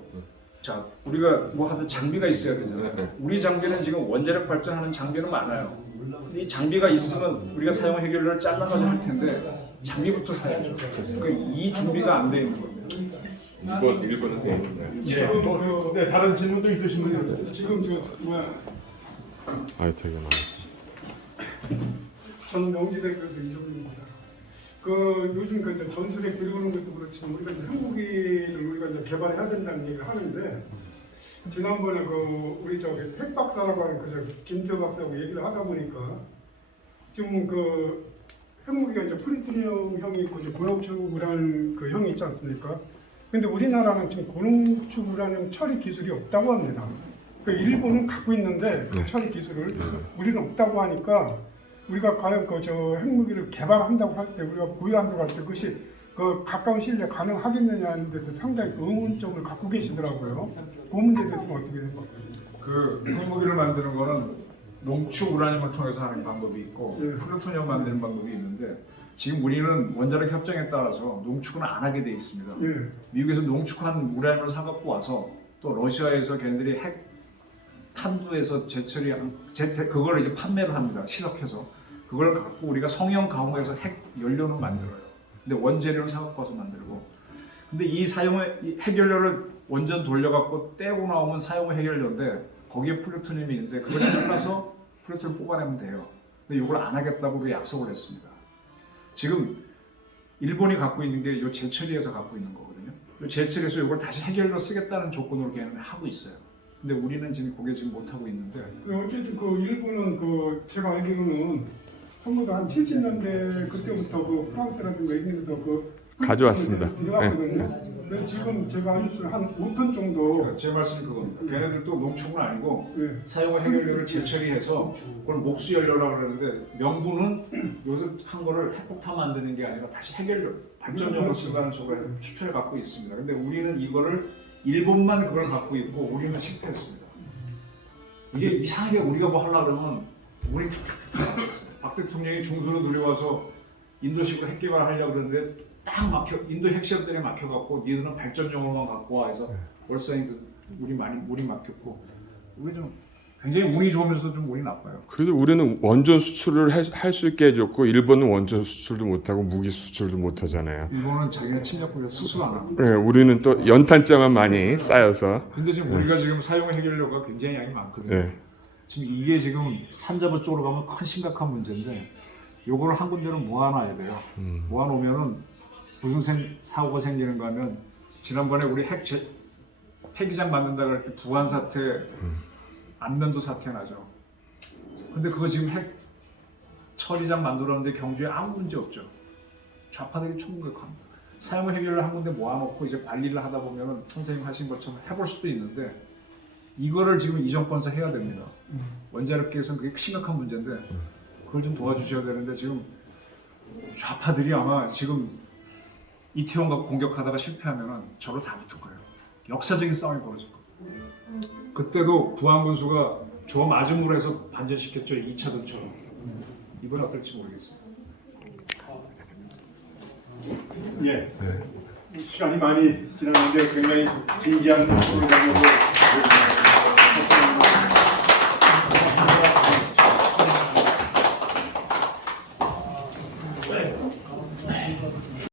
자 우리가 뭐 하든 장비가 있어야 되잖아요. 우리 장비는 지금 원자력 발전하는 장비는 많아요. 이 장비가 있으면 우리가 사용 해결료를 잘라가지고 할 텐데 장비부터 사야죠. 그러니까 이 준비가 안 돼 있는 겁니다. 일본은 돼 있는데. 예. 네, 다른 질문도 있으신 분들. 지금 되게 많으시죠. 저는 명지대학교에서 이종입니다. 그 요즘 그 이제 전술핵 들여오는 것도 그렇지만 우리가 이제 한국인을 우리가 이제 개발해야 된다는 얘기를 하는데 지난번에 그 우리 저기 핵 박사라고 하는 그 김태호 박사하고 얘기를 하다 보니까 지금 그 핵무기가 이제 플루토늄 형이 있고 이제 고농축 우란 그 형이 있지 않습니까? 근데 우리나라는 지금 고농축 우라늄 처리 기술이 없다고 합니다. 그 일본은 갖고 있는데 그 처리 기술을 우리는 없다고 하니까 우리가 과연 그 저 핵무기를 개발한다고 할 때 우리가 보유한다고 할 때 그것이 그 가까운 시일 내에 가능하겠느냐는 데서 상당히 의문점을 갖고 계시더라고요. 그 문제에 대해서는 어떻게 생각하세요? 그 핵무기를 만드는 거는 농축 우라늄을 통해서 하는 방법이 있고 플루토늄 만드는 방법이 있는데 지금 우리는 원자력 협정에 따라서 농축은 안 하게 돼 있습니다. 미국에서 농축한 우라늄을 사갖고 와서 또 러시아에서 걔네들이 핵 탄두에서 재처리한 그걸 이제 판매를 합니다. 시석해서 그걸 갖고 우리가 성형 가공해서 핵 연료는 만들어요. 근데 원재료를 사갖고 와서 만들고 근데 이 핵 연료를 원전 돌려갖고 떼고 나오면 사용 핵연료인데 거기에 플루토늄이 있는데 그걸 잘라서 플루토늄 뽑아내면 돼요. 근데 이걸 안 하겠다고 우리 약속을 했습니다. 지금 일본이 갖고 있는 게 이 재처리해서 갖고 있는 거거든요. 이 재처리해서 이걸 다시 핵연료 쓰겠다는 조건으로 걔는 하고 있어요. 근데 우리는 지금 그게 지금 못 하고 있는데. 어쨌든 그 일본은 그 제가 알기로는 1970년대 그때부터 그 프랑스라든가 이쪽에서 그 가져왔습니다. 들어갔거든요. 근데 지금 제가 알기로는 한 5톤 정도. 제 말씀이 그겁니다. 걔네들도 농축은 아니고 네. 사용 핵연료를 재처리해서 그걸 목수 연료라고 그러는데 명분은 여기서 한 거를 핵폭탄 만드는 게 아니라 다시 핵연료 발전용으로 쓴다는 쪽으로 해서 추천을 갖고 있습니다. 근데 우리는 이거를 일본만 그걸 갖고 있고 우리는 실패했습니다. 이게 이상하게 우리가 뭐 하려고 그러면 우리 박 대통령이 중수로 들여와서 인도식으로 핵 개발하려고 그러는데 딱 막혀 인도 핵시험 때문에 막혀갖고 니들은 발전용으로만 갖고 와 해서 월사인 우리 막혔고 우리 좀 굉장히 운이 좋으면서도 좀 운이 나빠요. 그래도 우리는 원전 수출을 할 수 있게 해줬고 일본은 원전 수출도 못하고 무기 수출도 못하잖아요. 일본은 자기네 침략국에 수술 안 하고. 네, 우리는 또 연탄자만 많이 쌓여서. 근데 지금 우리가 지금 사용 해결료가 굉장히 양이 많거든요. 네. 지금 이게 지금 산자부 쪽으로 가면 큰 심각한 문제인데 요거를 한 군데로 모아놔야 돼요. 모아놓으면은 무슨 사고가 생기는 거 하면 지난번에 우리 핵기장 만든다 그럴 때 부안 사태, 안면도 사태 나죠. 근데 그거 지금 핵 처리장 만들었는데 경주에 아무 문제 없죠. 좌파들이 총격합니다. 사용 해결을 한 군데 모아놓고 이제 관리를 하다 보면은 선생님 하신 것처럼 해볼 수도 있는데 이거를 지금 이 정권에서 해야 됩니다. 원자력계에서는 그게 심각한 문제인데 그걸 좀 도와주셔야 되는데 지금 좌파들이 아마 지금 이태원 공격하다가 실패하면은 저로 다 붙을 거예요. 역사적인 싸움이 벌어질 거예요. 그때도 부안군수가 저 맞은 물에서 반전시켰죠. 2차전처럼. 이번 어떨지 모르겠어요. 예. 시간이 많이 지났는데 굉장히 진지한 프로그램으로